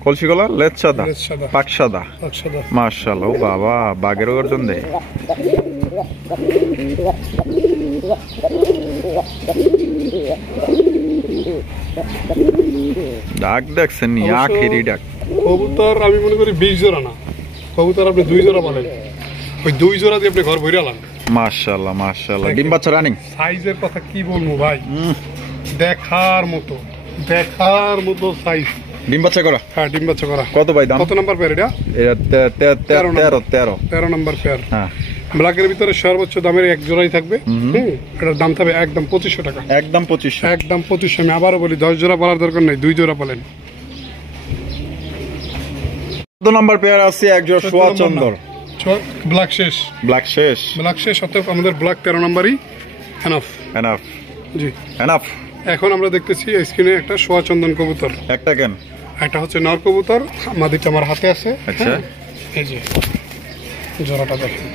কলসি গলা, লেজ সাদা, লেজ সাদা। পাক সাদা, একসাথে মাশাআল্লাহ। ও বাবা, বাঘের গর্জন দেয়। ডাক দেখছেন নি, আখেরি ডাক। কবুতর আমি মনে করি 20 জোড়া না, কবুতর আপনি 2 জোড়া বলেন, ওই 2 জোড়া দিয়ে আপনি ঘর ভরে আলান। মাশাআল্লাহ মাশাআল্লাহ। ডিম বাচ্চা রানিং। সাইজের কথা কি বলবো ভাই, দেখার মতো, দেখার মতো সাইজ। ডিম বাচ্চা করা? হ্যাঁ, ডিম বাচ্চা করা। কত ভাই দাম? কত নাম্বার পেয়ার এটা? এটা 13 নাম্বার পেয়ার। হ্যাঁ, ব্ল্যাকের ভিতরে সর্বোচ্চ দামের এক জোড়াই থাকবে। এটার দাম থাকবে একদম 2500 টাকা। একদম 2500। একদম 2500। আমি আবারও বলি, 10 জোড়া বলার দরকার নেই, 2 জোড়া বলেন। কত নাম্বার পেয়ার আছে? এক জোড়া সোয়া চন্দর। ব্ল্যাক শেষ, ব্ল্যাক শেষ, ব্ল্যাক শেষ। অতএব আমাদের ব্ল্যাক 13 নাম্বারই এনাফ। এনাফ জি এনাফ। এখন আমরা দেখতেছি স্ক্রিনে একটা সোয়া চন্দন কবুতর। একটা কেন? একটা হচ্ছে নর কবুতর, মাদিটা আমার হাতে আছে। আচ্ছা, এই যে জোড়াটা দেখেন,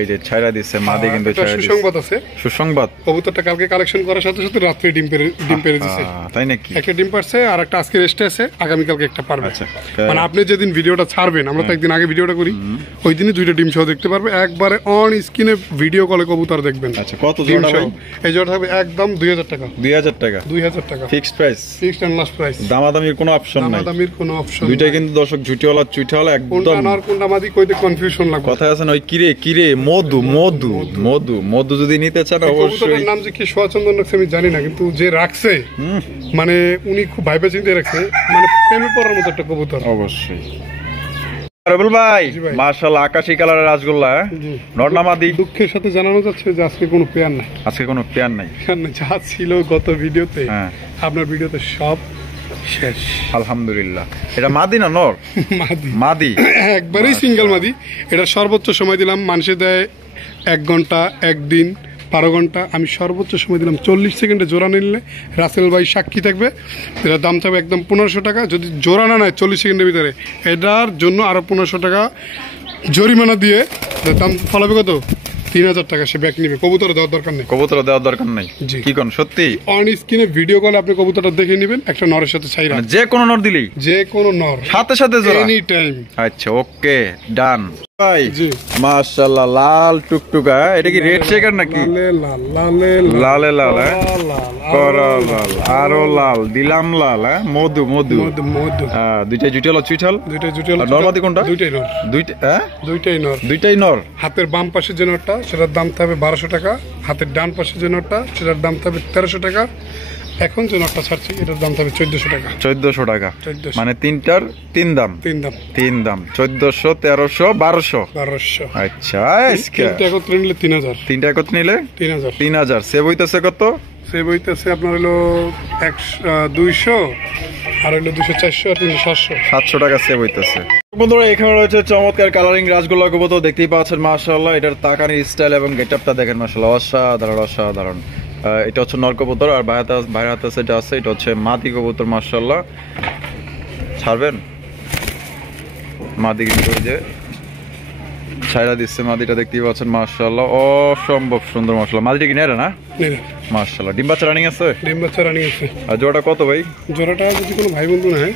এই যে ছাইরা দিচ্ছে মাদি, কিন্তু একটা ছাইরা দিচ্ছে। সুসংবাদ আছে, সুসংবাদ। কবুতরটা কালকে কালেকশন করার সাথে সাথে রাত্রে ডিম পেড়ে দিছে। তাই নাকি? একটা ডিম পারছে আর একটা আজকে রেস্টে আছে, আগামীকালকে একটা পারবে। আচ্ছা। মানে আপনি যেদিন ভিডিওটা ছাড়বেন, আমরা তো একদিন আগে ভিডিওটা করি, ওই দিনই 2টা ডিম সহ দেখতে পারবে। একবারে অন স্ক্রিনে ভিডিও কলে কবুতর দেখবেন। আচ্ছা, কত ডিম জোড়া সহ। ভাই? এই জোড়া থাকবে একদম 2000 টাকা। 2000 টাকা 2000 টাকা fixed price. Fixed and last price. দামাদামির কোনো অপশন নাই। দামাদামির কোনো অপশন দুইটাই কিন্তু দর্শক ঝুটিওয়ালা চুইটাওয়ালা কোনটা একদম। নর কোনটা মাদি কইতে কনফিউশন লাগবে। কথা আছে না, ওই কিরে কিরে মধু মধু মধু মধু যদি নিতে চান অবশ্যই। কবুতরের নাম যে কি সোয়াচন্দন রাখছে আমি জানি না, কিন্তু যে রাখছে মানে উনি খুব ভাইবে চিন্তে রাখছে, মানে প্রেমে পড়ার মতো একটা কবুতর। অবশ্যই। রবিউল ভাই, জি ভাই। মাশাআল্লাহ, আকাশী কালারের রাসগোল্লা, জি। নরনামাদি। দুঃখের সাথে জানানো যাচ্ছে যে আজকে কোনো পেয়ার নাই। আজকে কোনো পেয়ার নাই। পেয়ার নাই, যা ছিল গত ভিডিওতে, হ্যাঁ, আপনার ভিডিওতে সব শেষ। আলহামদুলিল্লাহ। এটা মাদি না নর? মাদি, মাদি একবারেই সিঙ্গেল মাদি। এটা সর্বোচ্চ সময় দিলাম, মানুষে দেয় 1 ঘন্টা, 1 দিন, 12 ঘন্টা। আমি সর্বোচ্চ সময় দিলাম 40 সেকেন্ডে। জোড়া নিলে রাসেল ভাই সাক্ষী থাকবে। এটার দাম থাকবে একদম 1500 টাকা। যদি জোড়া না নেয় 40 সেকেন্ডের ভিতরে, এটার জন্য আরো 1500 টাকা জরিমানা দিয়ে দাম ফলাবে কত? 3000 টাকা সে ব্যাক নিবে। কবুতর দেওয়ার দরকার নেই। কবুতর দেওয়ার দরকার নাই। জি। কি কোন সত্যি? অন স্ক্রিনে ভিডিও কলে আপনি কবুতরটা দেখে নেবেন, একটা নরের সাথে ছাইরা, মানে যে কোনো নর দিলেই যে কোনো নর সাথে সাথে জোড়া? Any time. আচ্ছা, ওকে, ডান ভাই। জি। মাশাআল্লাহ, লাল টুকটুকা। এটা কি রেড শেকার নাকি? লালে লাল, লালে লালে লাল, হ্যাঁ? লাল, করা লাল, আরো লাল, দিলাম লাল, হ্যাঁ? মধু মধু। মধু মধু। দুইটাই জুটিয়ালা চুইঠাল। দুইটাই জুটিয়াল। আর নরমাদি কোনটা? দুইটাই নর। দুইটা, হ্যাঁ? দুইটাই নর। দুইটাই নর। হাতের বাম পাশে যে নরটা সেটার দাম থাকবে 1200 টাকা। হাতের ডান পাশে যে নরটা সেটার দাম থাকবে 1300 টাকা। এখন যে নরটা ছাড়ছি এটার দাম থাকবে 1400 টাকা। 1400 টাকা। 1400। মানে তিনটার তিন দাম। তিন দাম। 1400, 1300, 1200। 1200। আচ্ছা, তিনটা একত্রে নিলে 3000। তিনটা একত্র নিলে 3000। 3000। সেভ হইতেছে কত? সে বইতেছে আপনার হলো 200, আর হলো 200, 400, আর 300, 700। 700 টাকা সেভ হইতেছে। বন্ধুরা, এখানে রয়েছে চমৎকার কালারিং রাসগোল্লা কবুতর, দেখতেই পাচ্ছেন। মাশাআল্লাহ, এটার তাকানির স্টাইল এবং গেটআপটা দেখেন, মাশাআল্লাহ, অসাধারণ অসাধারণ। এটা হচ্ছে নর কবুতর, আর বাইরে হাতে যেটা আছে এটা হচ্ছে মাদি কবুতর। মাশাআল্লাহ, ছাড়বেন মাদি, কিন্তু ওই যে ছাইরা দিচ্ছে মাদিটা, দেখতেই পাচ্ছেন। মাশাআল্লাহ, অসম্ভব সুন্দর। মাশাআল্লাহ, মাদিটা কি নেড়ে না? মাশাআল্লাহ, ডিম বাচ্চা রানিং আছে? ডিম বাচ্চা রানিং আছে। আর জোড়াটা কত ভাই? জোড়াটা যদি কোনো ভাই বন্ধু নেয়,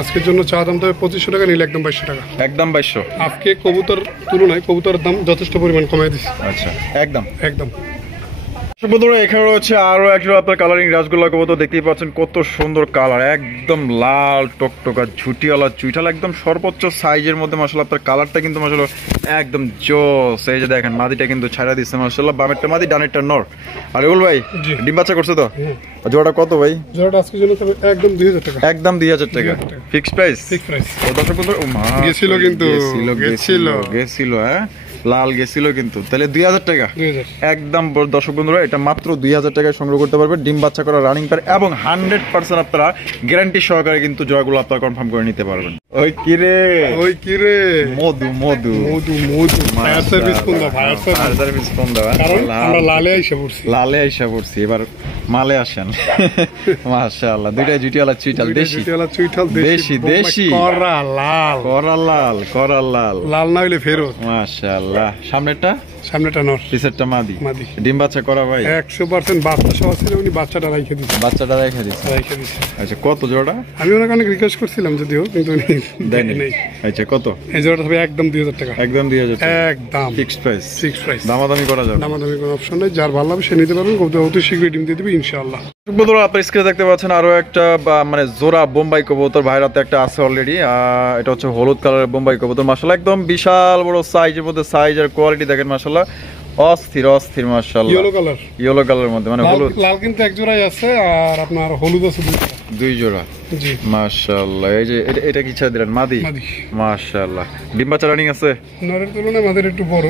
আজকের জন্য চা দাম তবে 2500 টাকা, নিলে একদম 2200 টাকা। একদম 2200। আজকে কবুতর তুলনায় কবুতরের দাম যথেষ্ট পরিমাণ কমাই দিচ্ছে। আচ্ছা, একদম একদম। বন্ধুরা, এখানে রয়েছে আরো একটা আপনার কালারিং রাসগোল্লা কবুতর, দেখতেই পাচ্ছেন কত সুন্দর কালার, একদম লাল টকটকা ঝুটিওয়ালা চুইঠাল, একদম সর্বোচ্চ সাইজের মধ্যে। মাশাআল্লাহ, আপনার কালারটা কিন্তু মাশাআল্লাহ একদম জোস। এই যে দেখেন মাদিটা কিন্তু ছাড়া দিচ্ছে। মাশাআল্লাহ, বামেরটা মাদি, ডানেরটা নর। আর রুল ভাই, ডিম বাচ্চা করছে তো? জোড়াটা কত ভাই? জোড়াটা আজকের জন্য তবে একদম 2000 টাকা। একদম 2000 টাকা ফিক্সড প্রাইস। Fixed price. ও দর্শক বন্ধু, ও মা গেছিল কিন্তু, গেছিল, হ্যাঁ, লাল গেছিল কিন্তু। তাহলে 2000 টাকা 2000 একদম। দর্শক বন্ধুরা, এটা মাত্র 2000 টাকায় সংগ্রহ করতে পারবে। ডিম বাচ্চা করা রানিং পেয়ার এবং 100% আপনারা গ্যারান্টি সহকারে কিন্তু জয়গুলো আপনারা কনফার্ম করে নিতে পারবেন। ওই কিরে, ওই কিরে, মধু মধু মধু মধু। ফায়ার সার্ভিস কোন দাও? ফায়ার সার্ভিস কোন দাও? কারণ আমরা লালে আইসা পড়ছি। লালে আইসা পড়ছি, এবার মালে আসেন। মাশাআল্লাহ, দুইটাই জুটিওয়ালা চুইঠাল, দেশি চুইঠাল, দেশি দেশি, করা লাল, করা লাল, করা লাল, লাল না হইলে ফেরত। মাশাআল্লাহ। সামনেরটা সামনেটা নর, পিছেরটা মাদি। মাদি। ডিম বাচ্চা করা ভাই? 100% বাচ্চা সহ ছিল, উনি বাচ্চাটা রাইখে দিছে। বাচ্চাটা রেখে দিছে। আচ্ছা কত জোড়া? আমি ওনাকে অনেক রিকোয়েস্ট করছিলাম যদিও, কিন্তু উনি দেয়নি। নেই। আচ্ছা কত? এই জোড়াটা হবে একদম 2000 টাকা। একদম 2000 টাকা একদম ফিক্সড প্রাইস। ফিক্সড প্রাইস, দামাদামি করা যাবে? দামাদামি কোনো অপশন নেই, যার ভালো হবে সে নিতে পারবেন। অতি শীঘ্রই ডিম দিয়ে দিবে ইনশাআল্লাহ। বন্ধুরা আপনারা স্ক্রিনে দেখতে পাচ্ছেন আরো একটা মানে জোড়া বোম্বাই কবুতর ভাইয়ের হাতে একটা আছে অলরেডি। এটা হচ্ছে হলুদ কালারের বোম্বাই কবুতর, মাশাআল্লাহ একদম বিশাল বড় সাইজের মধ্যে, সাইজ আর কোয়ালিটি দেখেন মাশাআল্লাহ অস্থির অস্থির মাশাআল্লাহ। ইয়েলো কালারের মধ্যে মানে হলুদ লাল কিন্তু এক জোড়াই আছে, আর আপনার হলুদ আছে দুই জোড়া। জি মাশাআল্লাহ। এই যে এটা কি ছেড়ে দিলেন? মাদি। মাশাআল্লাহ। ডিম বাচ্চা রানিং আছে? নরের তুলনায় আমাদের একটু বড়,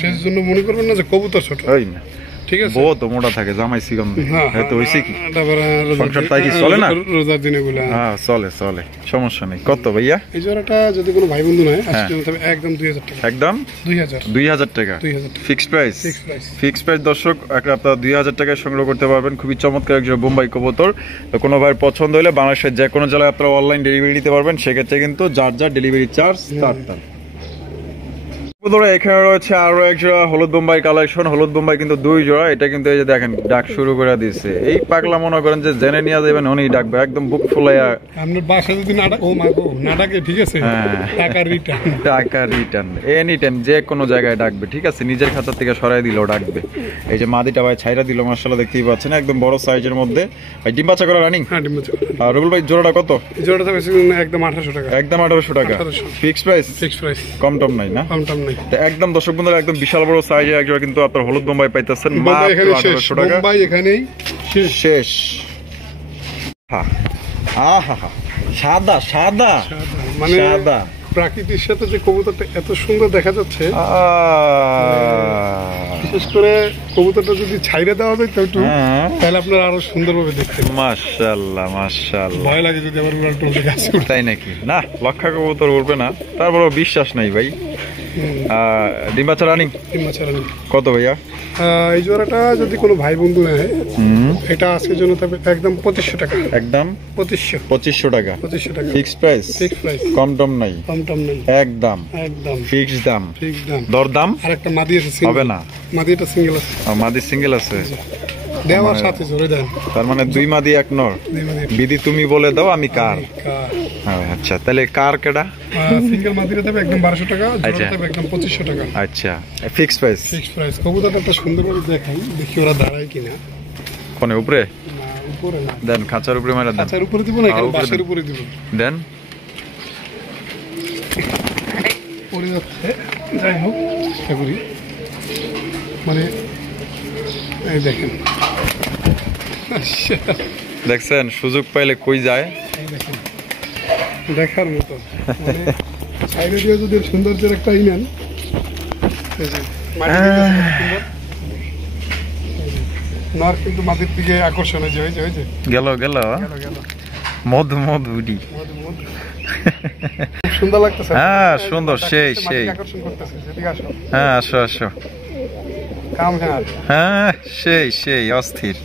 সেই জন্য মনে করবেন না যে কবুতর ছোট। ওই না, ঠিক আছে, বহুত মোটা থাকে, জামাই সিগম। হ্যাঁ তো হইছে কি সংসার তাই কি চলে না? রোজার দিনে গুলা হ্যাঁ চলে চলে, সমস্যা নেই। কত ভাইয়া এই জোড়াটা? যদি কোনো ভাই বন্ধু নয় একদম 2000 টাকা। একদম 2000 টাকা ফিক্সড প্রাইস। ফিক্সড প্রাইস দর্শক, একটা আপনারা 2000 টাকায় সংগ্রহ করতে পারবেন। খুবই চমৎকার একজন বোম্বাই কবুতর। তো কোনো ভাইয়ের পছন্দ হলে বাংলাদেশের যে কোনো জেলায় আপনারা অনলাইন ডেলিভারি দিতে পারবেন, সেক্ষেত্রে কিন্তু যার যার ডেলিভারি চার্জ তার। এখানে রয়েছে আরো এক জোড়া হলুদ বোম্বাই কালেকশন। হলুদ বোম্বাই কিন্তু দুই জোড়া। এটা কিন্তু এই যে দেখেন ডাক শুরু করে দিচ্ছে। এই পাগলা মনে করেন যে জেনে নিয়ে যাবেন, উনি ডাকবে একদম বুক ফুলাইয়া। আপনার বাসায় যদি না ডাকে, ঠিক আছে, টাকা রিটার্ন এনি টাইম যে কোনো জায়গায় ডাকবে, ঠিক আছে, নিজের খাতা থেকে সরাই দিলেও ডাকবে। এই যে মাদিটা ভাই ছাইরা দিল মাশাআল্লাহ, দেখতেই পাচ্ছেন একদম বড় সাইজের মধ্যে। ভাই ডিম বাচ্চা করা রানিং? হ্যাঁ ডিম বাচ্চা। আর রুবেল ভাই জোড়াটা কত? জোড়াটা একদম 1800 টাকা। একদম 1800 টাকা ফিক্সড প্রাইস। ফিক্সড প্রাইস, কম টম নাই না? কম টম নাই একদম। দর্শক বন্ধুরা একদম বিশাল বড় সাইজের একজোড়া কিন্তু আপনার হলুদ বোম্বাই পাইতেছেন মাত্র 1800 টাকা। বোম্বাই এখানেই শেষ। আহা সাদা সাদা মানে সাদা, প্রাকৃতির সাথে যে কবুতরটা এত সুন্দর দেখা যাচ্ছে, বিশেষ করে কবুতরটা যদি ছাইরে দেওয়া যায় একটু, তাহলে আপনারা আরো সুন্দরভাবে দেখতেন। মাশাআল্লাহ মাশাআল্লাহ। ভয় লাগে যদি আবার উড়াল টুলতে গাছে উঠে। তাই নাকি? না, লক্ষা কবুতর উড়বে না, তারপরেও বিশ্বাস নাই ভাই। ডিম বাচ্চা রানিং? ডিম বাচ্চা রানিং। কত ভাইয়া এই জোড়াটা? যদি কোনো ভাই বন্ধু নেয়, এটা আজকের জন্য থাকবে একদম 2500 টাকা। একদম 2500 টাকা। 2500 টাকা ফিক্সড প্রাইস। ফিক্সড প্রাইস, কম টম নাই? কম টম নাই, একদম একদম ফিক্সড দাম। ফিক্সড দাম। দরদাম? আরেকটা মাদি আছে, হবে না? মাদিটা সিঙ্গেল আছে। মাদি সিঙ্গেল আছে দেওয়ার সাথে জোরে দেন। তার মানে দুই মাদি এক নর। বিধি তুমি বলে দাও আমি কার। আচ্ছা তাহলে কার কেডা? সিঙ্গেল মাদিটা দেবে একদম 1200 টাকা, জোড়াটা দেবে একদম 2500 টাকা। আচ্ছা ফিক্সড প্রাইস। Fixed price. কবুতরটা একটা সুন্দর করে দেখাই, দেখি ওরা দাঁড়ায় কিনা। কোনে উপরে? না উপরে না, দেন খাঁচার উপরে মারা দেন। খাঁচার উপরে দিব না, এখানে বাসের উপরে দিব। দেন পড়ে যাচ্ছে, যাই হোক চেষ্টা করি। মানে এই দেখেন, দেখছেন সুযোগ পাইলে কই যায়, দেখার মতো। সাইডে দিয়ে যদি সৌন্দর্যের একটা নেন, নর কিন্তু মাটির দিকে আকর্ষণ হয়েছে। গেল গেল মধু মধুডি, খুব সুন্দর লাগতেছে। হ্যাঁ সুন্দর, সেই সেই। হ্যাঁ আসো আসো। হ্যাঁ সেই সেই অস্থির।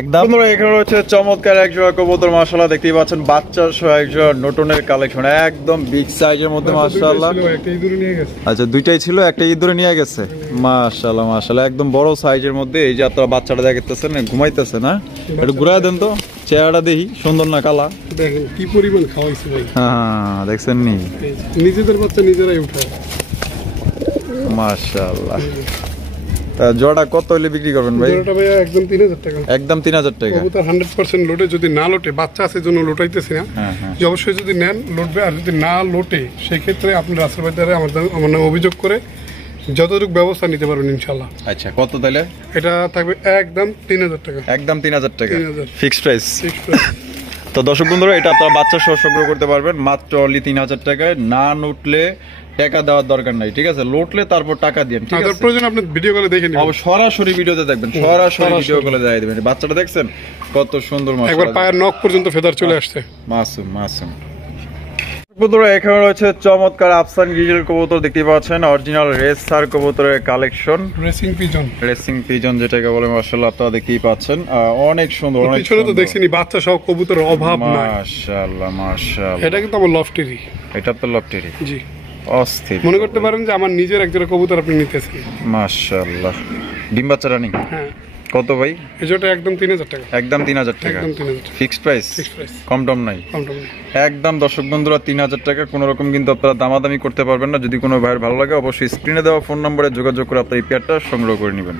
একদম। এখানে রয়েছে চমৎকার এক জোড়া কবুতর মাশাআল্লাহ, দেখতেই পাচ্ছেন বাচ্চা সহ এক জোড়া নটনের কালেকশন, একদম বিগ সাইজের মধ্যে মাশাআল্লাহ। আচ্ছা দুইটাই ছিল, একটা ইঁদুরে নিয়ে গেছে। মাশাআল্লাহ মাশাআল্লাহ একদম বড় সাইজের মধ্যে। এই যে আপনারা বাচ্চাটা দেখতেছেন ঘুমাইতেছে না, একটু ঘুরায় দেন তো, চেহারাটা দেখি সুন্দর না কালা। দেখেন কি পরিমাণ খাওয়াইছে ভাই। হ্যাঁ দেখছেন নি, নিজেদের বাচ্চা নিজেরাই উঠায়। মাশাআল্লাহ। জোড়া কত হলে বিক্রি করবেন ভাই? জোড়াটা ভাই একদম 3000 টাকা। একদম 3000 টাকা। কবুতর 100% লোটে, যদি না লোটে, বাচ্চা আছে জন্য লোটাইতেছি না, যে অবশ্যই যদি নেন লোটবে, আর যদি না লোটে সেই ক্ষেত্রে আপনি রাসেল বাজারে আমার নামে অভিযোগ করে যতটুকু ব্যবস্থা নিতে পারবেন ইনশাআল্লাহ। আচ্ছা কত তাহলে? এটা থাকবে একদম 3000 টাকা। একদম 3000 টাকা ফিক্সড প্রাইস। তো দর্শক বন্ধুরা এটা আপনারা বাচ্চা সহ সংগ্রহ করতে পারবেন মাত্র অনলি 3000 টাকায়। না নোটলে টাকা দেওয়ার দরকার নাই, ঠিক আছে, লোটলে তারপর টাকা দিন, ঠিক আছে। প্রয়োজন আপনি ভিডিও কলে দেখে নিন, সরাসরি ভিডিওতে দেখবেন, সরাসরি ভিডিও কলে দেখাই দিবেন। বাচ্চাটা দেখছেন কত সুন্দর, একবার পায়ের নখ পর্যন্ত ফেদার চলে আসছে, মাসুম মাসুম। বন্ধুরা এখানে রয়েছে চমৎকার আফসান গ্রিজেল কবুতর, দেখতে পাচ্ছেন অরিজিনাল রেসার কবুতরের কালেকশন, রেসিং পিজন যেটাকে বলে। মাশাআল্লাহ আপনারা দেখতেই পাচ্ছেন, অনেক সুন্দর, অনেক পিছনে তো দেখছেনই বাচ্চা সহ কবুতরের অভাব নাই। মাশাআল্লাহ মাশাআল্লাহ, এটা কিন্তু আমার লফটেরই। এটা তো লফটেরই, জি অস্থির। মনে করতে পারেন যে আমার নিজের একজোড়া কবুতর আপনি নিতেছেন। মাশাআল্লাহ, ডিম বাচ্চা রানিং। হ্যাঁ কত ভাই? এজোটা একদম 3000 টাকা। একদম 3000 টাকা, একদম 3000 টাকা ফিক্সড প্রাইস, ফিক্সড প্রাইস, কম টম নাই, কম টম। একদম দর্শক বন্ধুরা 3000 টাকা। কোনো রকম কিন্তু আপনারা দামাদামি করতে পারবেন না। যদি কোনো ভাইয়ের ভালো লাগে অবশ্যই স্ক্রিনে দেওয়া ফোন নম্বরে যোগাযোগ করে আপনার এই পেয়ারটা সংগ্রহ করে নেবেন।